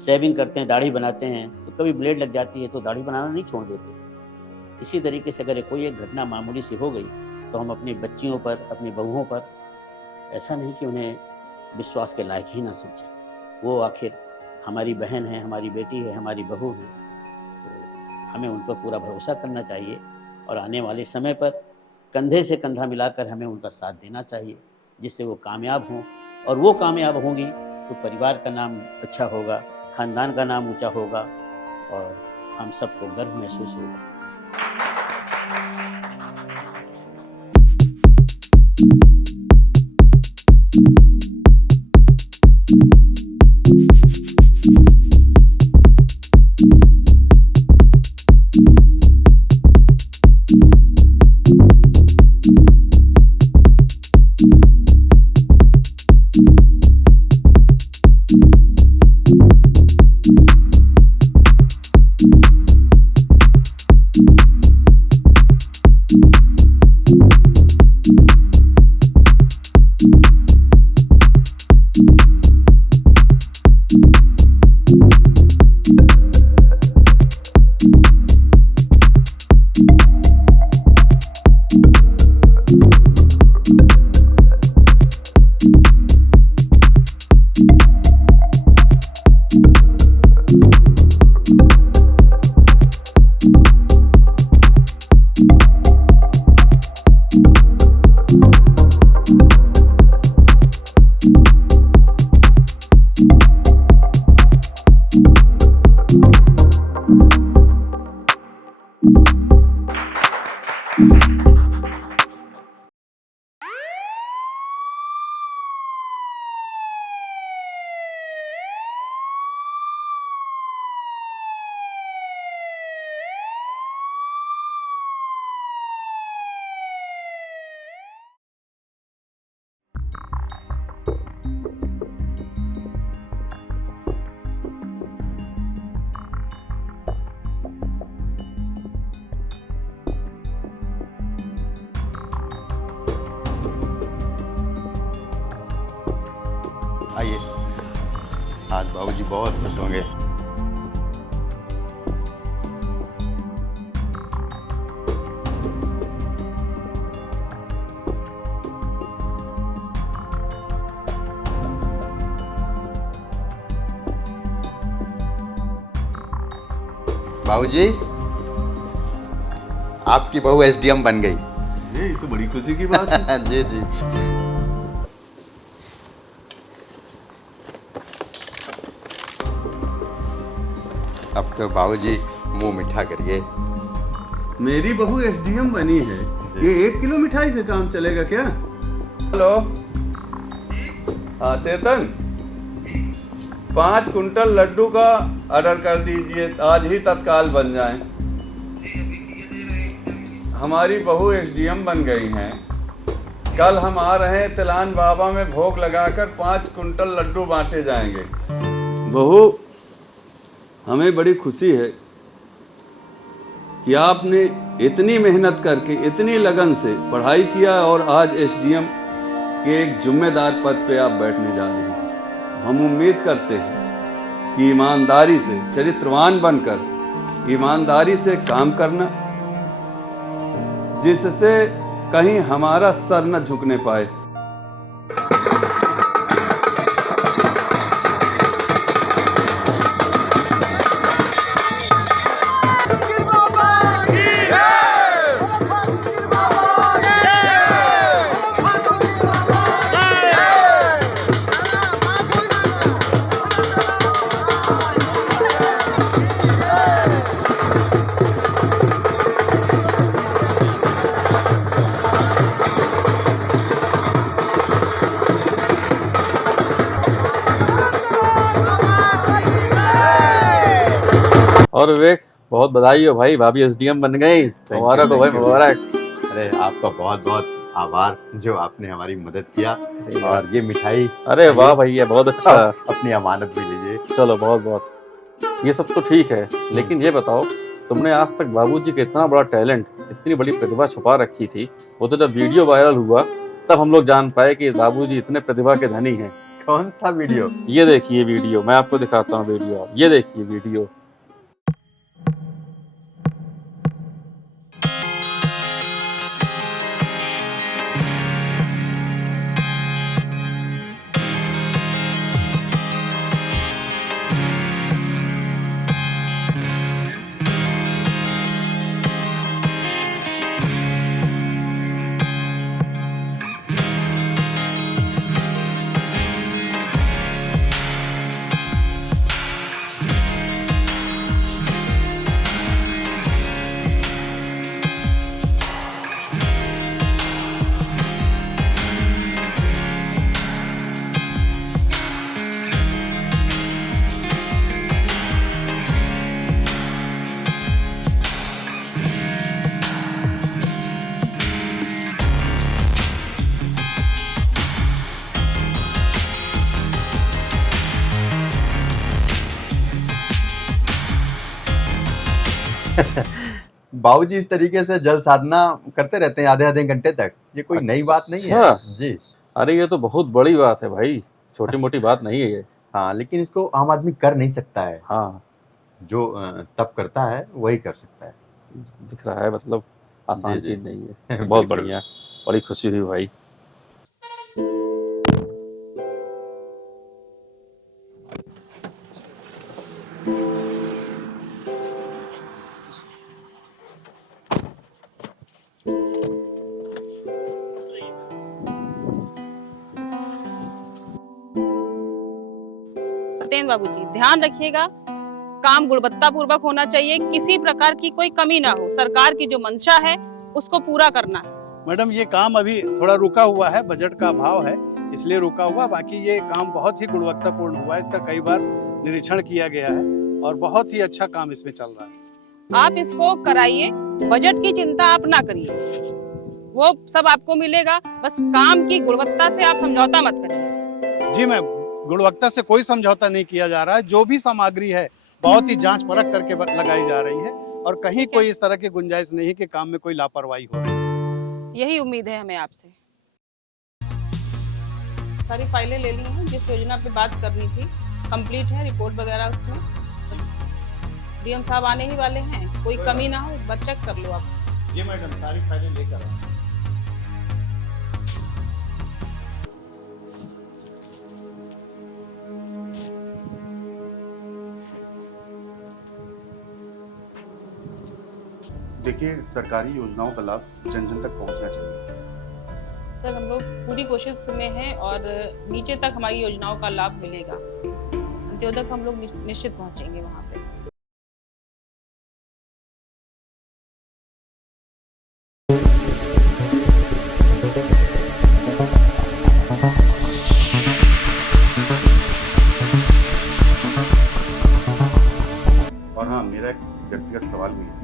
शेविंग करते हैं, दाढ़ी बनाते हैं, तो कभी ब्लेड लग जाती है तो दाढ़ी बनाना नहीं छोड़ देते। इसी तरीके से अगर कोई एक घटना मामूली सी हो गई तो हम अपनी बच्चियों पर, अपनी बहुओं पर ऐसा नहीं कि उन्हें विश्वास के लायक ही ना समझें। वो आखिर हमारी बहन है, हमारी बेटी है, हमारी बहू है, तो हमें उन पर पूरा भरोसा करना चाहिए और आने वाले समय पर कंधे से कंधा मिलाकर हमें उनका साथ देना चाहिए, जिससे वो कामयाब हों। और वो कामयाब होंगी तो परिवार का नाम अच्छा होगा, ख़ानदान का नाम ऊंचा होगा और हम सबको गर्व महसूस होगा। आइए, आज बाबूजी बहुत खुश होंगे। बाबूजी, आपकी बहू एसडीएम बन गई। ये तो बड़ी खुशी की बात है। जी जी। अब तो बाबूजी मुंह मीठा करिए। मेरी बहू एसडीएम बनी है, ये 1 किलो मिठाई से काम चलेगा क्या? हेलो, हाँ चेतन, 5 कुंटल लड्डू का ऑर्डर कर दीजिए, आज ही तत्काल बन जाए। हमारी बहू एसडीएम बन गई हैं, कल हम आ रहे हैं, तिलान बाबा में भोग लगाकर 5 कुंटल लड्डू बांटे जाएंगे। बहू, हमें बड़ी खुशी है कि आपने इतनी मेहनत करके, इतनी लगन से पढ़ाई किया और आज एसडीएम के एक जिम्मेदार पद पे आप बैठने जा रहे हैं। हम उम्मीद करते हैं कि ईमानदारी से, चरित्रवान बनकर ईमानदारी से काम करना, जिससे कहीं हमारा सर न झुकने पाए। और विवेक, बहुत बधाई हो भाई, भाभी एसडीएम बन गई। मुबारक हो भाई, मुबारक। अरे आपका बहुत बहुत आभार जो आपने हमारी मदद किया। और ये मिठाई, अरे वाह भैया, बहुत अच्छा। अपनी अमानत भी लीजिए। चलो, बहुत बहुत। ये सब तो ठीक है, लेकिन ये बताओ, तुमने आज तक बाबूजी का इतना बड़ा टैलेंट, इतनी बड़ी प्रतिभा छुपा रखी थी, वो तो जब वीडियो वायरल हुआ तब हम लोग जान पाए कि बाबूजी इतने प्रतिभा के धनी हैं। कौन सा वीडियो? ये देखिए वीडियो, मैं आपको दिखाता हूँ वीडियो। ये देखिए वीडियो। बाबूजी इस तरीके से जल साधना करते रहते हैं आधे आधे घंटे तक, ये कोई नई बात नहीं है अच्छा। जी। अरे ये तो बहुत बड़ी बात है भाई, छोटी मोटी बात नहीं है ये। हाँ, लेकिन इसको आम आदमी कर नहीं सकता है, हाँ जो तप करता है वही कर सकता है। दिख रहा है, मतलब आसान जी, जी। चीज नहीं है। बहुत बिल्कुल। बढ़िया, बड़ी खुशी हुई भाई। सत्येंद्र बाबूजी, ध्यान रखिएगा, काम गुणवत्ता पूर्वक होना चाहिए, किसी प्रकार की कोई कमी ना हो। सरकार की जो मंशा है उसको पूरा करना है। मैडम ये काम अभी थोड़ा रुका हुआ है, बजट का अभाव है इसलिए रुका हुआ, बाकी ये काम बहुत ही गुणवत्तापूर्ण हुआ है। इसका कई बार निरीक्षण किया गया है और बहुत ही अच्छा काम इसमें चल रहा है। आप इसको कराइए, बजट की चिंता आप ना करिए, वो सब आपको मिलेगा। बस काम की गुणवत्ता से आप समझौता मत करिए। जी मैम, गुणवत्ता से कोई समझौता नहीं किया जा रहा है। जो भी सामग्री है बहुत ही जांच परख करके लगाई जा रही है और कहीं कोई इस तरह की गुंजाइश नहीं है कि काम में कोई लापरवाही हो रही है। यही उम्मीद है हमें आपसे। सारी फाइलें ले ली हैं, जिस योजना पे बात करनी थी कंप्लीट है, रिपोर्ट वगैरह उसमें। डीएम साहब आने ही वाले हैं, कोई कमी ना हो, एक बार चेक कर लो आप। जी मैडम, सारी फाइलें लेकर आए। देखिए, सरकारी योजनाओं का लाभ जन जन तक पहुंचना चाहिए। सर हम लोग पूरी कोशिश में हैं और नीचे तक हमारी योजनाओं का लाभ मिलेगा। अंत्योदय तक हम लोग निश्चित पहुंचेंगे वहां पे। और हाँ, मेरा एक व्यक्तिगत सवाल भी है।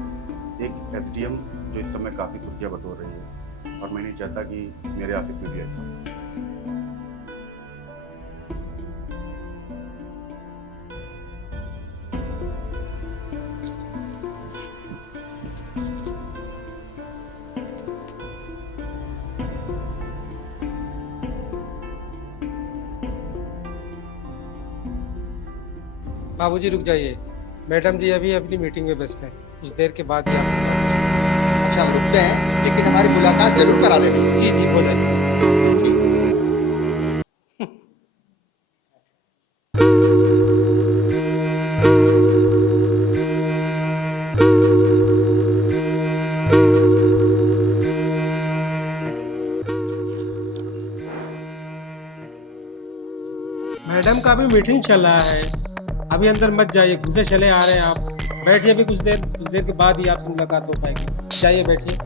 एक एसडीएम जो इस समय काफी सुर्खियां बटोर रही है और मैं नहीं चाहता कि मेरे ऑफिस में भी ऐसा हो। बाबूजी रुक जाइए, मैडम जी अभी अपनी मीटिंग में व्यस्त है, कुछ देर के बाद ही आपसे बात होगी। अच्छा, हम रुकते हैं, लेकिन हमारी मुलाकात जरूर करा देना। जी जी, हो जाएगी। मैडम का अभी मीटिंग चल रहा है, अभी अंदर मत जाइए, घुसे चले आ रहे हैं आप। बैठिए, अभी कुछ देर के बाद ही आपसे मुलाकात हो पाएगी। जाइए बैठिए।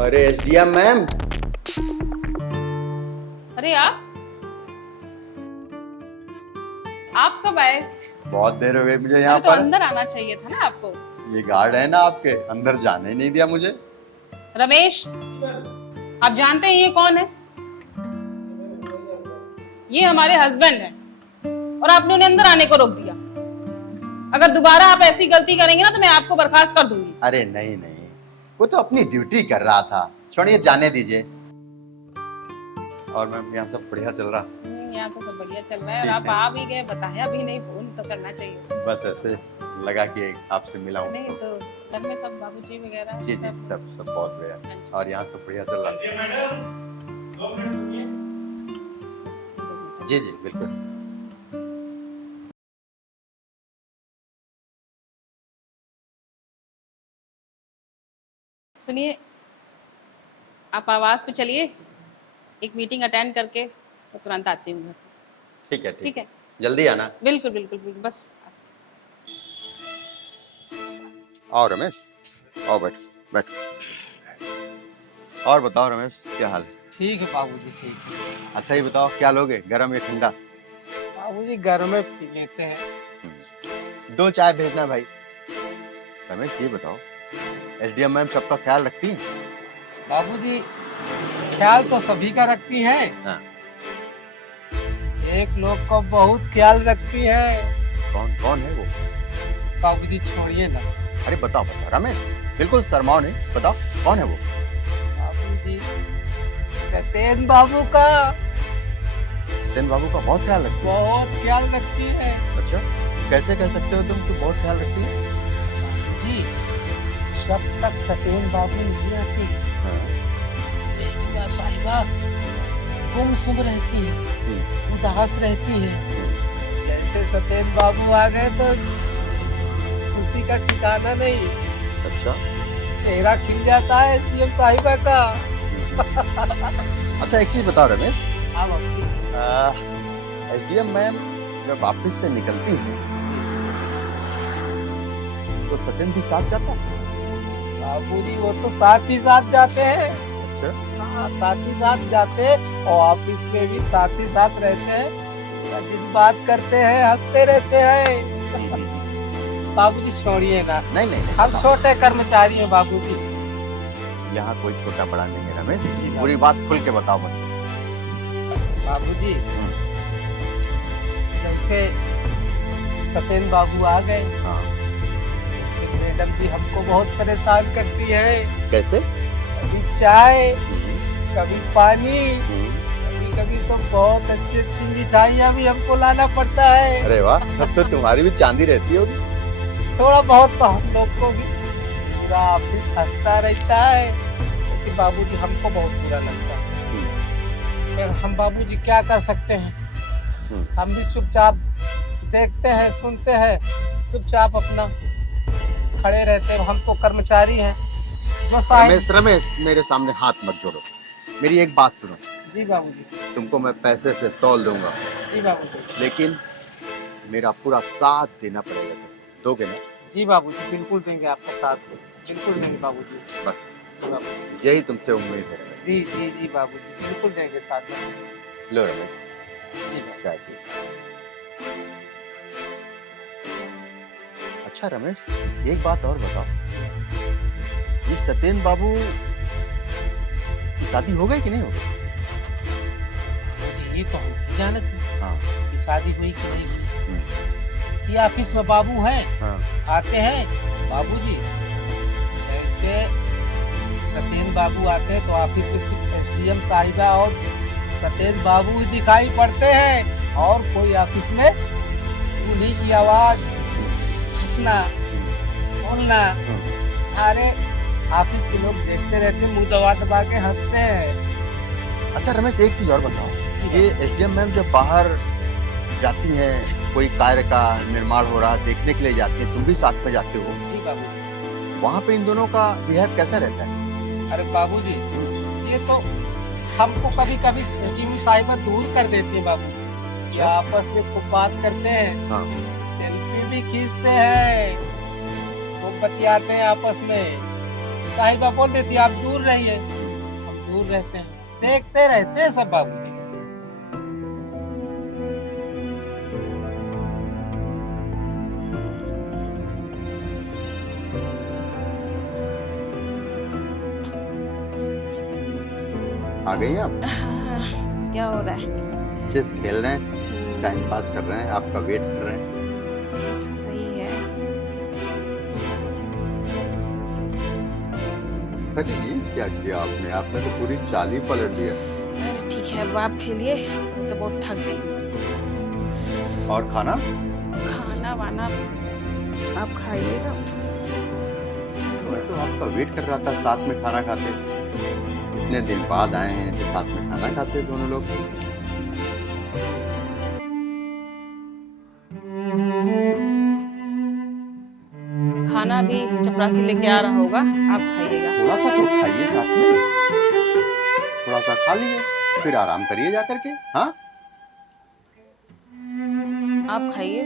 अरे एसडीएम मैम, अरे आप कब आए? बहुत देर हो गई मुझे यहाँ तो पर। अंदर आना चाहिए था ना आपको। ये गार्ड है ना आपके, अंदर जाने ही नहीं दिया मुझे। रमेश, आप जानते हैं ये कौन है? ये हमारे हस्बैंड हैं और आपने उन्हें अंदर आने को रोक दिया। अगर दोबारा आप ऐसी गलती करेंगे ना तो मैं आपको बर्खास्त कर दूंगी। अरे नहीं नहीं, वो तो अपनी ड्यूटी कर रहा था, छोड़िए, जाने दीजिए। और मैम यहाँ सब बढ़िया चल रहा? यहाँ तो सब बढ़िया चल रहा है और ठीक आप है। आ भी गए, बताया भी नहीं, फोन तो करना चाहिए। बस ऐसे लगा कि आपसे मिला हूँ। नहीं तो घर में सब बाबूजी वगैरह जी जी, सब बहुत बढ़िया। और यहाँ सब बढ़िया चल रहा है? जी जी बिल्कुल। सुनिए, आप आवाज पे चलिए, एक मीटिंग अटेंड करके मैं तुरंत आती हूँ घर पे। ठीक है ठीक है, जल्दी आना। बिल्कुल बिल्कुल बिल्कुल, बस। आओ रमेश, आओ बैठ बैठ। और बताओ रमेश, क्या हाल है? ठीक है बाबूजी, ठीक है। अच्छा ये बताओ, क्या लोगे, गर्म या ठंडा? बाबूजी घर में पी लेते हैं। 2 चाय भेजना भाई। रमेश ये बताओ, एसडीएम मैम सबका ख्याल रखती हैं? बाबूजी ख्याल तो सभी का रखती हैं। हाँ। एक लोग को बहुत ख्याल रखती है। कौन कौन है वो? बाबूजी छोड़िए ना। अरे बताओ बताओ रमेश, बिल्कुल शर्माओ नहीं, बताओ कौन है वो? बाबूजी सतेन बाबू का। सतेन बाबू का बहुत ख्याल रखती है? बहुत ख्याल रखती है। अच्छा, कैसे कह सकते हो तुम कि बहुत ख्याल रखती है? जी, जब तक सतेन बाबू नहीं आती, साहिबा गुमसुम रहती है, उदास रहती है। जैसे सतेन बाबू आ गए तो खुशी का ठिकाना नहीं। अच्छा, चेहरा खिल जाता है सीएम साहिबा का। अच्छा एक चीज बताओ रमेश, हाँ बाबू। एसडीएम मैम जब ऑफिस से निकलती हैं तो सत्यन भी साथ जाता है? बाबूजी वो तो साथ ही साथ जाते हैं। अच्छा, हाँ साथ ही साथ जाते हैं और ऑफिस में भी साथ ही साथ रहते हैं। पूरा दिन बात करते हैं, हंसते रहते हैं। बाबूजी छोड़िए ना। नहीं नहीं, नहीं हम बताओ। छोटे कर्मचारी हैं बाबूजी। यहाँ कोई छोटा बड़ा नहीं है रमेश, पूरी बात खुल के बताओ मुझसे। बाबूजी जैसे सतेन बाबू आ गए, हाँ। मैडम भी हमको बहुत परेशान करती है। कैसे? कभी चाय, कभी पानी, कभी कभी तो बहुत अच्छी अच्छी मिठाइयाँ भी हमको लाना पड़ता है। अरे वाह, तब तो तुम्हारी भी चांदी रहती होगी। थोड़ा बहुत तो हम लोग को भी। पूरा ऑफिस हंसता रहता है, क्योंकि बाबूजी हमको बहुत बुरा लगता है। फिर हम बाबूजी क्या कर सकते हैं? हम भी चुपचाप देखते हैं, सुनते हैं, चुपचाप अपना खड़े रहते हैं। हम तो कर्मचारी हैं। जो रमेश रमेश मेरे सामने हाथ मत जोड़ो, मेरी एक बात सुनो। जी बाबूजी। तुमको मैं पैसे से तौल दूंगा, जी बाबूजी। लेकिन मेरा पूरा साथ देना पड़ेगा, तुम दोगे ना? जी बाबूजी बिल्कुल देंगे आपका साथ, बिल्कुल देंगे बाबूजी। बस जी बाबूजी। यही तुमसे उम्मीद है। जी जी जी बाबूजी बिल्कुल देंगे साथ में। लो रमेश, जी चाय जी। अच्छा रमेश, एक बात और बताओ, ये सत्येन बाबू की शादी हो गई कि नहीं हो गई? जी ये तो हम नहीं जानते हैं। हाँ। कि शादी हुई कि नहीं हुई। ये ऑफिस में बाबू हैं, हाँ। आते हैं बाबूजी। जैसे सत्येन बाबू आते हैं तो ऑफिस में सिर्फ एसडीएम साहिबा और सत्येन बाबू ही दिखाई पड़ते हैं, और कोई ऑफिस में उन्हीं की आवाज, हंसना, बोलना, सारे ऑफिस के लोग देखते रहते, मुंह दबा दबा के हंसते हैं। अच्छा रमेश, एक चीज और बताओ, ये एसडीएम मैम जब बाहर जाती हैं, कोई कार्य का निर्माण हो रहा देखने के लिए जाती है, तुम भी साथ में जाते हो? जी बाबू। वहाँ पे इन दोनों का बिहेव कैसा रहता है? अरे बाबूजी, ये तो हमको कभी कभी एसडीएम साहिबा दूर कर देती है बाबू। ये आपस में खूब बात करते हैं, हाँ। सेल्फी भी खींचते हैं, खूब बतियाते हैं आपस में। साहिबा बोल देती है आप दूर रहिए, हम दूर रहते हैं, देखते रहते हैं सब बाबू। आ गई हैं आप? क्या हो रहा है? चेस खेल रहे हैं, टाइम पास कर रहे हैं, आपका वेट कर रहे हैं। सही है। अरे ये क्या किया आपने? आपने तो पूरी चाल ही पलट दिया। अरे ठीक है, अब आप खेलिए, मैं तो बहुत थक गई। और खाना? खाना वाना आप खाइएगा। मैं तो आपका वेट कर रहा था, साथ में खाना खाते। इतने दिन बाद आए हैं तो साथ में खाना खाते दोनों लोग। खाना भी चपरासी लेके आ रहा होगा, आप खाइएगा। थोड़ा सा तो खाइए साथ में, थोड़ा सा खा लीजिए, फिर आराम करिए जा करके। हाँ, आप खाइए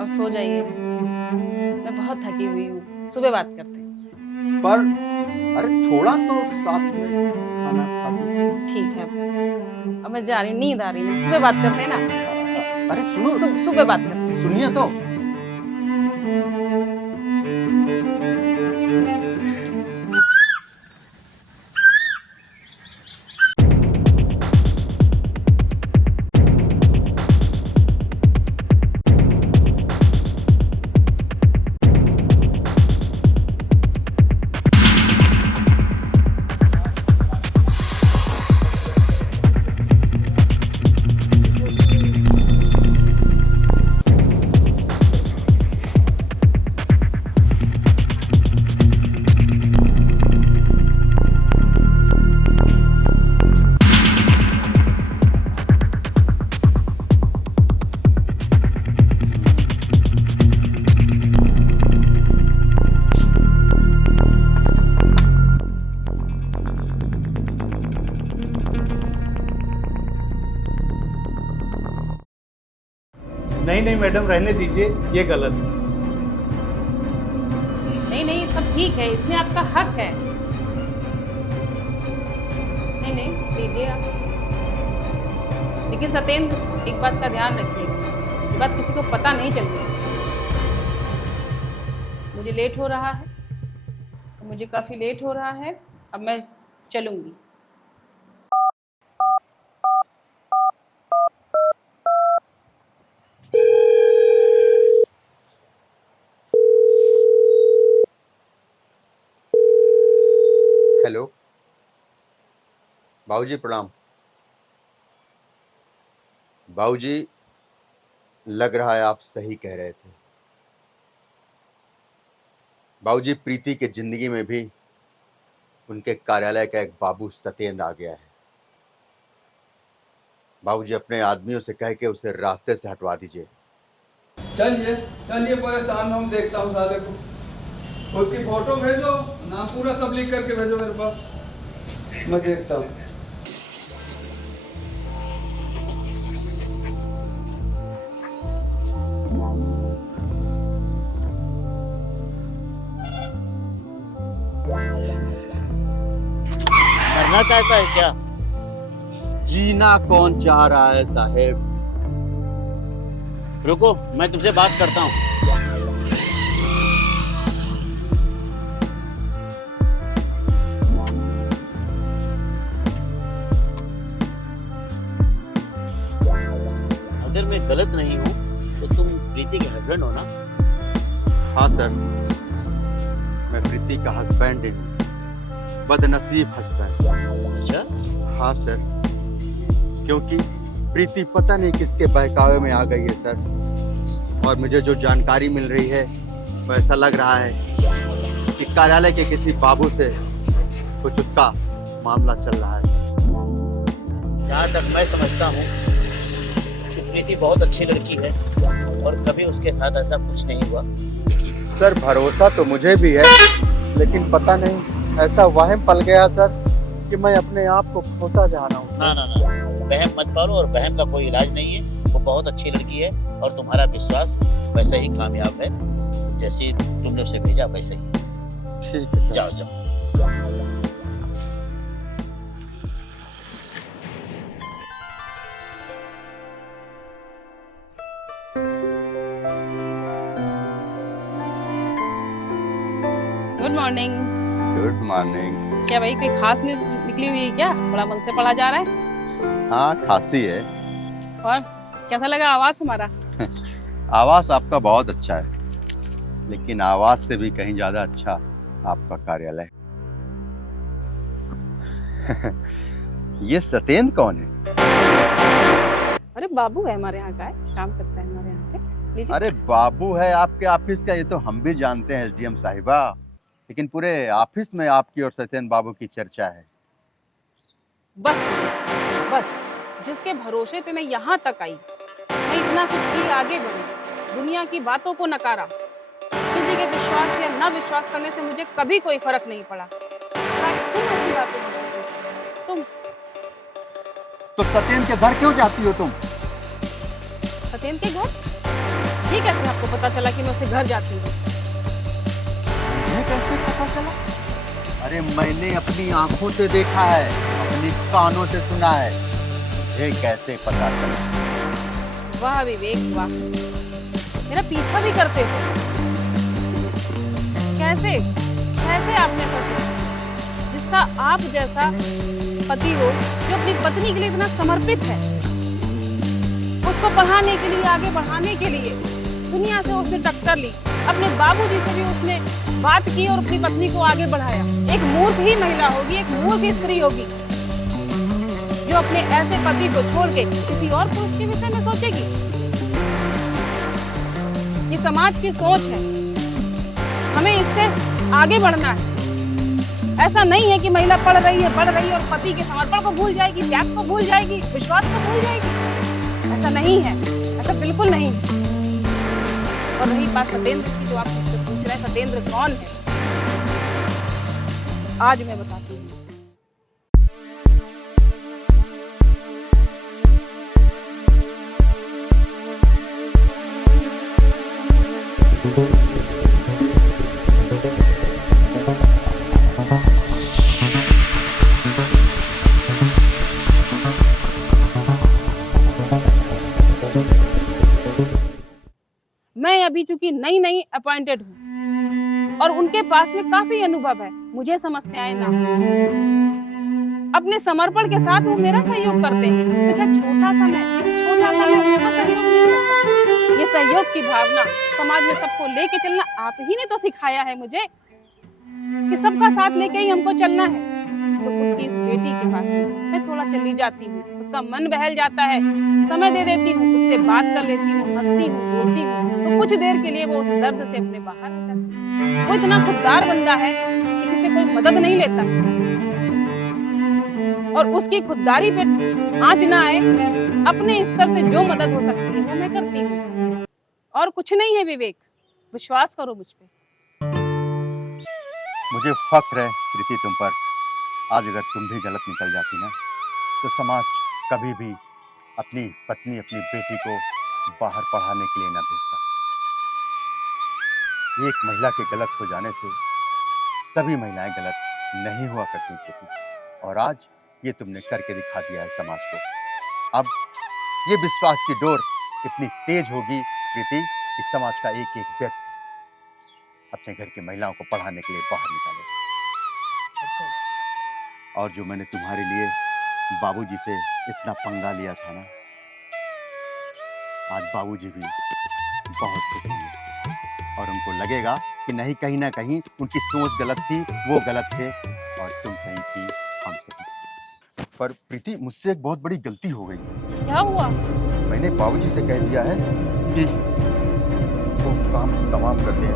और सो जाइए, मैं बहुत थकी हुई हूँ, सुबह बात करते हैं। पर अरे थोड़ा तो साथ में खाना खा लीजिए। ठीक है, अब मैं जा रही हूँ, नींद आ रही है, सुबह बात करते हैं ना। अरे सुनो, सुबह बात करते हैं। सुनिए तो। नहीं नहीं मैडम, रहने दीजिए, ये गलत है। नहीं नहीं, सब ठीक है, इसमें आपका हक है। नहीं नहीं, लीजिए आप। लेकिन सत्येंद्र, एक बात का ध्यान रखिएगा, ये बात किसी को पता नहीं चलनी चाहिए। मुझे लेट हो रहा है, मुझे काफ़ी लेट हो रहा है, अब मैं चलूँगी। हेलो बाबूजी, प्रणाम। बाबूजी, लग रहा है आप सही कह रहे थे। बाबूजी, प्रीति के जिंदगी में भी उनके कार्यालय का एक बाबू सत्येंद्र आ गया है। बाबूजी, अपने आदमियों से कह के उसे रास्ते से हटवा दीजिए। चलिए चलिए, परेशान हम देखता हूँ साले को। उसकी फोटो भेजो, नाम पूरा सब लिख करके भेजो मेरे पास, मैं देखता हूँ। मरना चाहता है क्या? जीना कौन चाह रहा है साहेब? रुको, मैं तुमसे बात करता हूँ। अगर मैं गलत नहीं हूँ तो तुम प्रीति के हस्बैंड हो ना? हाँ सर, मैं प्रीति का हस्बैंड ही हूँ, बदनसीब हस्बैंड। अच्छा? हाँ सर, क्योंकि प्रीति पता नहीं किसके बहकावे में आ गई है सर। और मुझे जो जानकारी मिल रही है वो ऐसा लग रहा है कि कार्यालय के किसी बाबू से कुछ उसका मामला चल रहा है। जहाँ तक मैं समझता हूँ कि प्रीति बहुत अच्छी लड़की है और कभी उसके साथ ऐसा कुछ नहीं हुआ। सर, भरोसा तो मुझे भी है, लेकिन पता नहीं ऐसा वहम पल गया सर कि मैं अपने आप को खोता जा रहा हूँ। ना ना ना, वहम मत पालो, और वहम का कोई इलाज नहीं है। वो बहुत अच्छी लड़की है और तुम्हारा विश्वास वैसे ही कामयाब है, जैसे तुमने उसे भेजा वैसे ही। ठीक है सर। जाओ जाओ। Good morning. Good morning. क्या भाई, कोई खास न्यूज निकली हुई है क्या? बड़ा मन से पढ़ा जा रहा है। हाँ, खासी है। और कैसा लगा आवाज हमारा? आवाज आपका बहुत अच्छा है, लेकिन आवाज से भी कहीं ज्यादा अच्छा आपका कार्यालय। ये सत्येंद्र कौन है? अरे बाबू है, हमारे यहाँ का है, काम करता है हमारे यहाँ पे। लीजिए। अरे बाबू है आपके ऑफिस का, ये तो हम भी जानते हैं एसडीएम साहिबा, लेकिन पूरे ऑफिस में आपकी और सत्येंद्र बाबू की चर्चा है। बस बस, जिसके भरोसे पे मैं यहाँ तक आई, मैं इतना कुछ की आगे बढ़ी, दुनिया की बातों को नकारा, किसी के विश्वास या ना विश्वास करने से मुझे कभी कोई फर्क नहीं पड़ा। आज तुम ऐसी बातें मुझसे करते हो। तुम तो सत्येंद्र के घर क्यों जाती हो तुम? सत्येंद्र के घर? ये कैसे आपको पता चला कि मैं उसके घर जाती हूँ? मुझे कैसे पता चला? अरे मैंने अपनी आंखों से देखा है, अपनी कानों से सुना है, मुझे कैसे पता चला? वाह विवेक वाह, मेरा पीछा भी करते थे। कैसे कैसे आपने सोचा, जिसका आप जैसा पति हो, जो अपनी पत्नी के लिए इतना समर्पित है, उसको पढ़ाने के लिए, आगे बढ़ाने के लिए दुनिया से उसने टक्कर ली, अपने बाबूजी से भी उसने बात की और अपनी पत्नी को आगे बढ़ाया। एक मूर्ख ही महिला होगी, एक मूर्ख स्त्री होगी जो अपने ऐसे पति को छोड़ के किसी और पुरुष के विषय में सोचेगी। ये समाज की सोच है, हमें इससे आगे बढ़ना है। ऐसा नहीं है कि महिला पढ़ रही है, बढ़ रही है और पति के समर्पण को भूल जाएगी, त्याग को भूल जाएगी, विश्वास को भूल जाएगी। ऐसा नहीं है, ऐसा बिल्कुल नहीं है। और रही बात सत्येंद्र की, जो आप मुझसे पूछ रहे हैं, सत्येंद्र कौन है, आज मैं बताती हूँ। मैं अभी चूंकि नई नई अपॉइंटेड हूँ और उनके पास में काफी अनुभव है, मुझे समस्याएं ना हो। अपने समर्पण के साथ वो मेरा सहयोग करते हैं। तो क्या छोटा सा मैं उसका सहयोग नहीं कर सकती? ये सहयोग की भावना समाज में सबको लेके चलना आप ही ने तो सिखाया है मुझे कि सबका साथ लेके ही हमको चलना है। तो उसकी इस बेटी के पास में मैं थोड़ा चली जाती हूँ, उसका मन बहल जाता है, समय दे देती हूँ, उससे बात कर लेती हूँ, हंसती हूँ, बोलती हूँ, तो कुछ देर के लिए वो उस दर्द से अपने बाहर आ जाती है। वो इतना खुददार बंदा है, किसी से कोई मदद नहीं लेता और उसकी खुददारी पे आंच ना आए, अपने स्तर से जो मदद हो सकती है वो मैं करती हूँ। और कुछ नहीं है विवेक, विश्वास करो मुझ पे। मुझे फख्र है प्रीति तुम पर। आज अगर तुम भी गलत निकल जाती ना तो समाज कभी भी अपनी पत्नी, अपनी बेटी को बाहर पढ़ाने के लिए ना भेजता। एक महिला के गलत हो जाने से सभी महिलाएं गलत नहीं हुआ करती प्रीति, और आज ये तुमने करके दिखा दिया है समाज को। अब ये विश्वास की डोर इतनी तेज होगी प्रीति कि समाज का एक एक व्यक्ति अपने घर की महिलाओं को पढ़ाने के लिए बाहर निकालेगा। और जो मैंने तुम्हारे लिए बाबूजी से इतना पंगा लिया था ना, आज बाबूजी भी बहुत खुश होंगे और उनको लगेगा कि नहीं, कहीं ना कहीं उनकी सोच गलत थी, वो गलत थे और तुम सही थी, हम सही। पर प्रीति, मुझसे एक बहुत बड़ी गलती हो गई। क्या हुआ? मैंने बाबूजी से कह दिया है कि वो काम तमाम कर दें।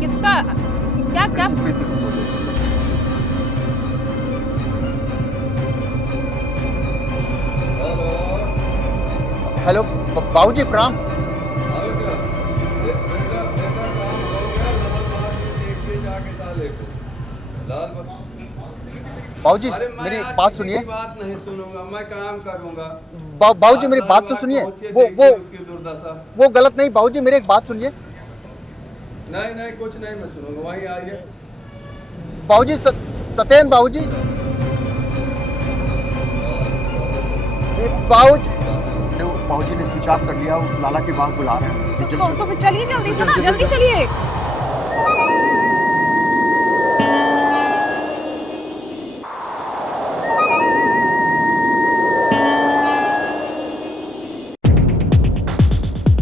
किसका? क्या क्या? प्रीति को बोलो। हेलो बाबूजी, प्रणाम। बाबूजी मेरी बात सुनिए। बात नहीं सुनूंगा, मैं काम करूंगा। बाबूजी मेरी बात तो सुनिए। वो गलत नहीं बाबूजी, मेरी एक बात सुनिए। नहीं कुछ नहीं मैं सुनूंगा, वहीं आइए। बाबूजी सत्येन बाबूजी, बाबूजी ने स्विच ऑफ कर लिया, वो लाला के बाग बुला रहे हैं। तो फिर चलिए जल्दी से ना, जल्दी चलिए।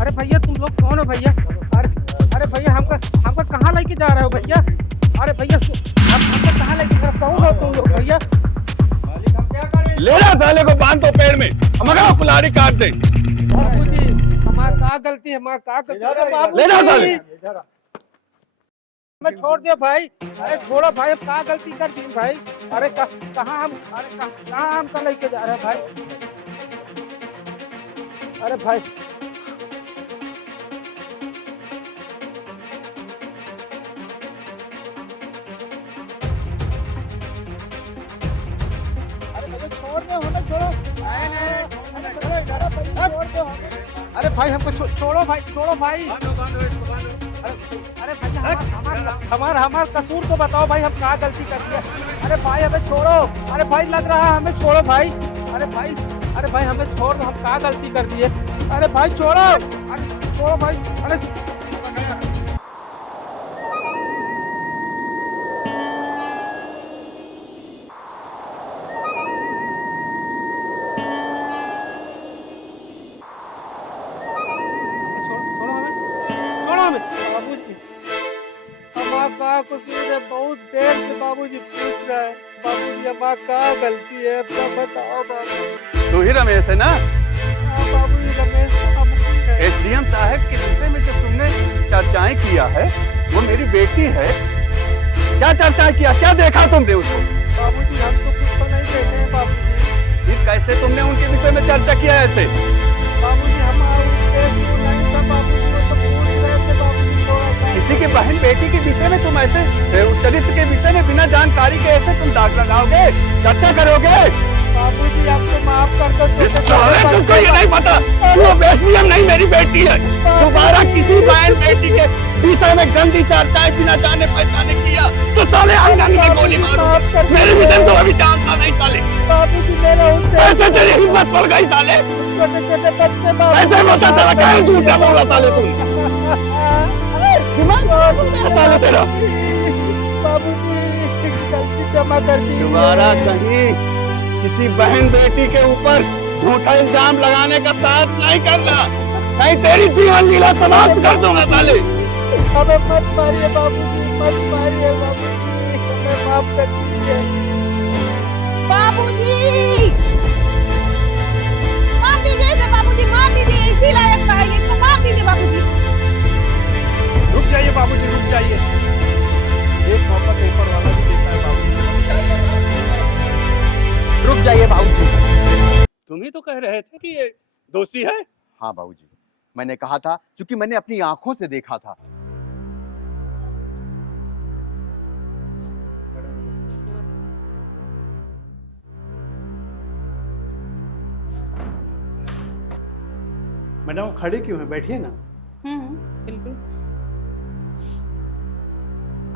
अरे भैया तुम लोग कौन हो भैया? अरे भैया हमका कहाँ लेके जा रहे हो भैया? अरे भैया हमको कहाँ लेके जा रहे हो? कौन हो तुम लोग भैया? ले जा साले को, बांध दो पेड़ में, हमारा कुल्हाड़ी काट दे। बाबूजी हमारा क्या गलती है? हमारा क्या गलती है? ले जा साले। मैं छोड़ दिया भाई। अरे छोड़ो भाई, हम क्या गलती कर दी भाई? अरे कहाँ हमका लेके जा रहे हैं भाई? अरे भाई छोड़ दो हमें, छोड़ो। अरे भाई हमको छोड़ो भाई, छोड़ो भाई। अरे भैया हमारा कसूर तो बताओ भाई, हम क्या गलती कर दिया? अरे भाई हमें छोड़ो। अरे भाई लग रहा है हमें, छोड़ो भाई। अरे भाई हमें छोड़ दो, हम क्या गलती कर दिए? अरे भाई छोड़ो, अरे छोड़ो भाई। अरे कसूर है? बहुत देर से बाबूजी पूछ रहे हैं। बाबूजी हमारा क्या गलती है, अपना बताओ बाबू। तू ही रमेश है ना? हाँ बाबूजी, रमेश है। एसडीएम साहब के विषय में जो तुमने चर्चाएं किया है, वो मेरी बेटी है। क्या चर्चाएं किया, क्या देखा तुमने उसको? बाबूजी हम तो कुछ तो नहीं देखे हैं बाबूजी। फिर कैसे तुमने उनके विषय में चर्चा किया ऐसे? बाबूजी हमारा नहीं था बाबूजी, वो तो पूछ रहे थे बाबूजी। किसी की बहन बेटी के विषय में तुम ऐसे, चरित्र के विषय में बिना जानकारी के ऐसे तुम दाग लगाओगे, चर्चा करोगे? बाबूजी आपको माफ कर दो। तुझको ये नहीं पता, वो एसडीएम नहीं मेरी बेटी है। दोबारा किसी बहन बेटी के विषय में गंदी चर्चाएं बिना जाने पहचाने किया तो साले आंगन में गोली मारो। मेरे विषय तो अभी जानता नहीं साले। बाबूजी मेरा ऐसे तेरी हिम्मत पड़ गई साले। छोटे छोटे बच्चे ऐसे मत चला क्या झूठ क्या बोला साले तुम। साले तेरा बाबूजी गलती क्षमा कर दी। दोबारा कहीं किसी बहन बेटी के ऊपर झूठा इल्जाम लगाने का साहस नहीं करना, नहीं तेरी जीवन लीला समाप्त कर दूंगा साले। हमें मत मारिए बाबूजी, मत मारिए बाबूजी, हमें माफ कर दीजिए। बाबूजी मार दीजिए इसे, बाबूजी मार दीजिए, इसी लायक का है ये, इसको मार दीजिए बाबूजी। रुक जाइए बाबूजी, रुक जाइए। एक मौका तो ऊपर वाला भी देता है बाबूजी। रुक जाइए बाबूजी। तुम ही तो कह रहे थे कि ये दोषी है। हाँ बाबूजी, मैंने कहा था क्योंकि मैंने अपनी आंखों से देखा था। मैडम खड़े क्यों हैं, बैठिए ना। बिल्कुल,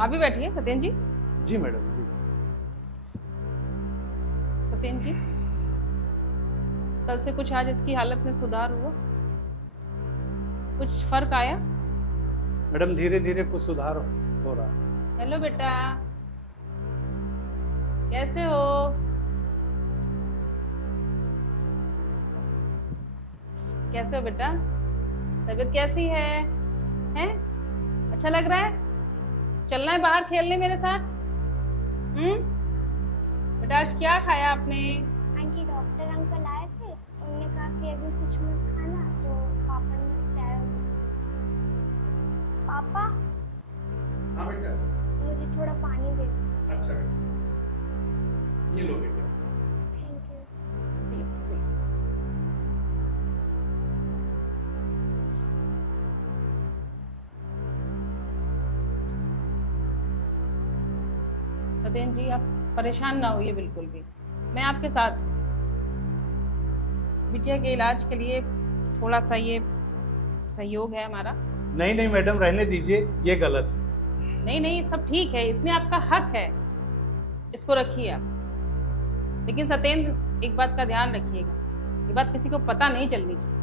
आप भी बैठिए सत्येंद्र जी। जी मैडम जी। सत्येंद्र जी, कल से कुछ आज इसकी हालत में सुधार हुआ, कुछ फर्क आया? मैडम धीरे धीरे कुछ सुधार हो रहा है। हेलो बेटा, कैसे हो? कैसे हो बेटा? तबीयत कैसी है? हैं? अच्छा लग रहा है? चलना है बाहर खेलने मेरे साथ? बेटा आज क्या खाया आपने? आंटी डॉक्टर अंकल आए थे, उन्होंने कहा कि अभी कुछ मत खाना, तो पापा ने बस चाय और बिस्कुट। पापा हाँ बेटा, मुझे थोड़ा पानी दे दो। अच्छा बेटा, ये लो बेटा। Thank you. सत्येंद्र जी आप परेशान ना होइए बिल्कुल भी, मैं आपके साथ हूँ। बिटिया के इलाज के लिए थोड़ा सा ये सहयोग है हमारा। नहीं नहीं मैडम, रहने दीजिए, ये गलत है। नहीं नहीं, सब ठीक है, इसमें आपका हक है, इसको रखिए आप। लेकिन सत्येंद्र एक बात का ध्यान रखिएगा, ये बात किसी को पता नहीं चलनी चाहिए।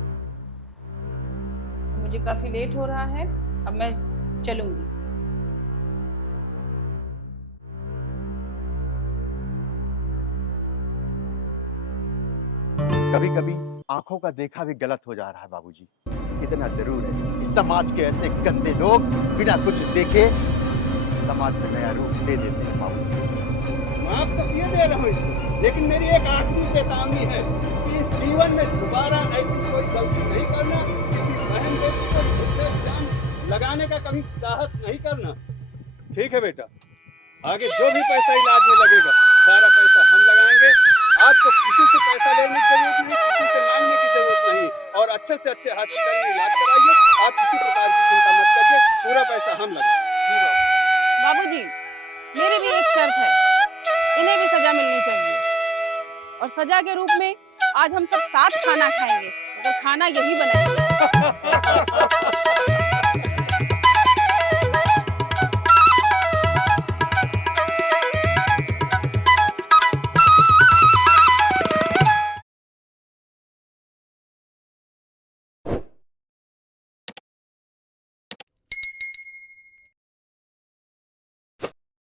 मुझे काफी लेट हो रहा है, अब मैं चलूंगी। कभी कभी आंखों का देखा भी गलत हो जा रहा है बाबूजी। इतना जरूर है कि समाज के ऐसे गंदे लोग बिना कुछ देखे समाज में नया रूप दे देते हैं बाबूजी। माफ तो किए दे रहा हूँ इसको, लेकिन मेरी एक आखिरी चेतावनी है कि इस जीवन में दोबारा ऐसी कोई गलती नहीं करना, किसी बहन बेटी को झूठे इल्जाम लगाने का कभी साहस नहीं करना। ठीक है बेटा, आगे जो भी पैसा इलाज में लगेगा सारा पैसा हम लगाएंगे। आपको किसी से पैसा लेने की जरूरत नहीं, किसी से मांगने की जरूरत नहीं, और अच्छे से अच्छे हॉस्पिटल में इलाज कराइए। आप किसी प्रकार की चिंता मत करिए, पूरा पैसा हम लगाएंगे। बाबूजी मेरी भी एक शर्त है, इन्हें भी सजा मिलनी चाहिए, और सजा के रूप में आज हम सब साथ खाना खाएंगे, अगर खाना यही बनाएंगे।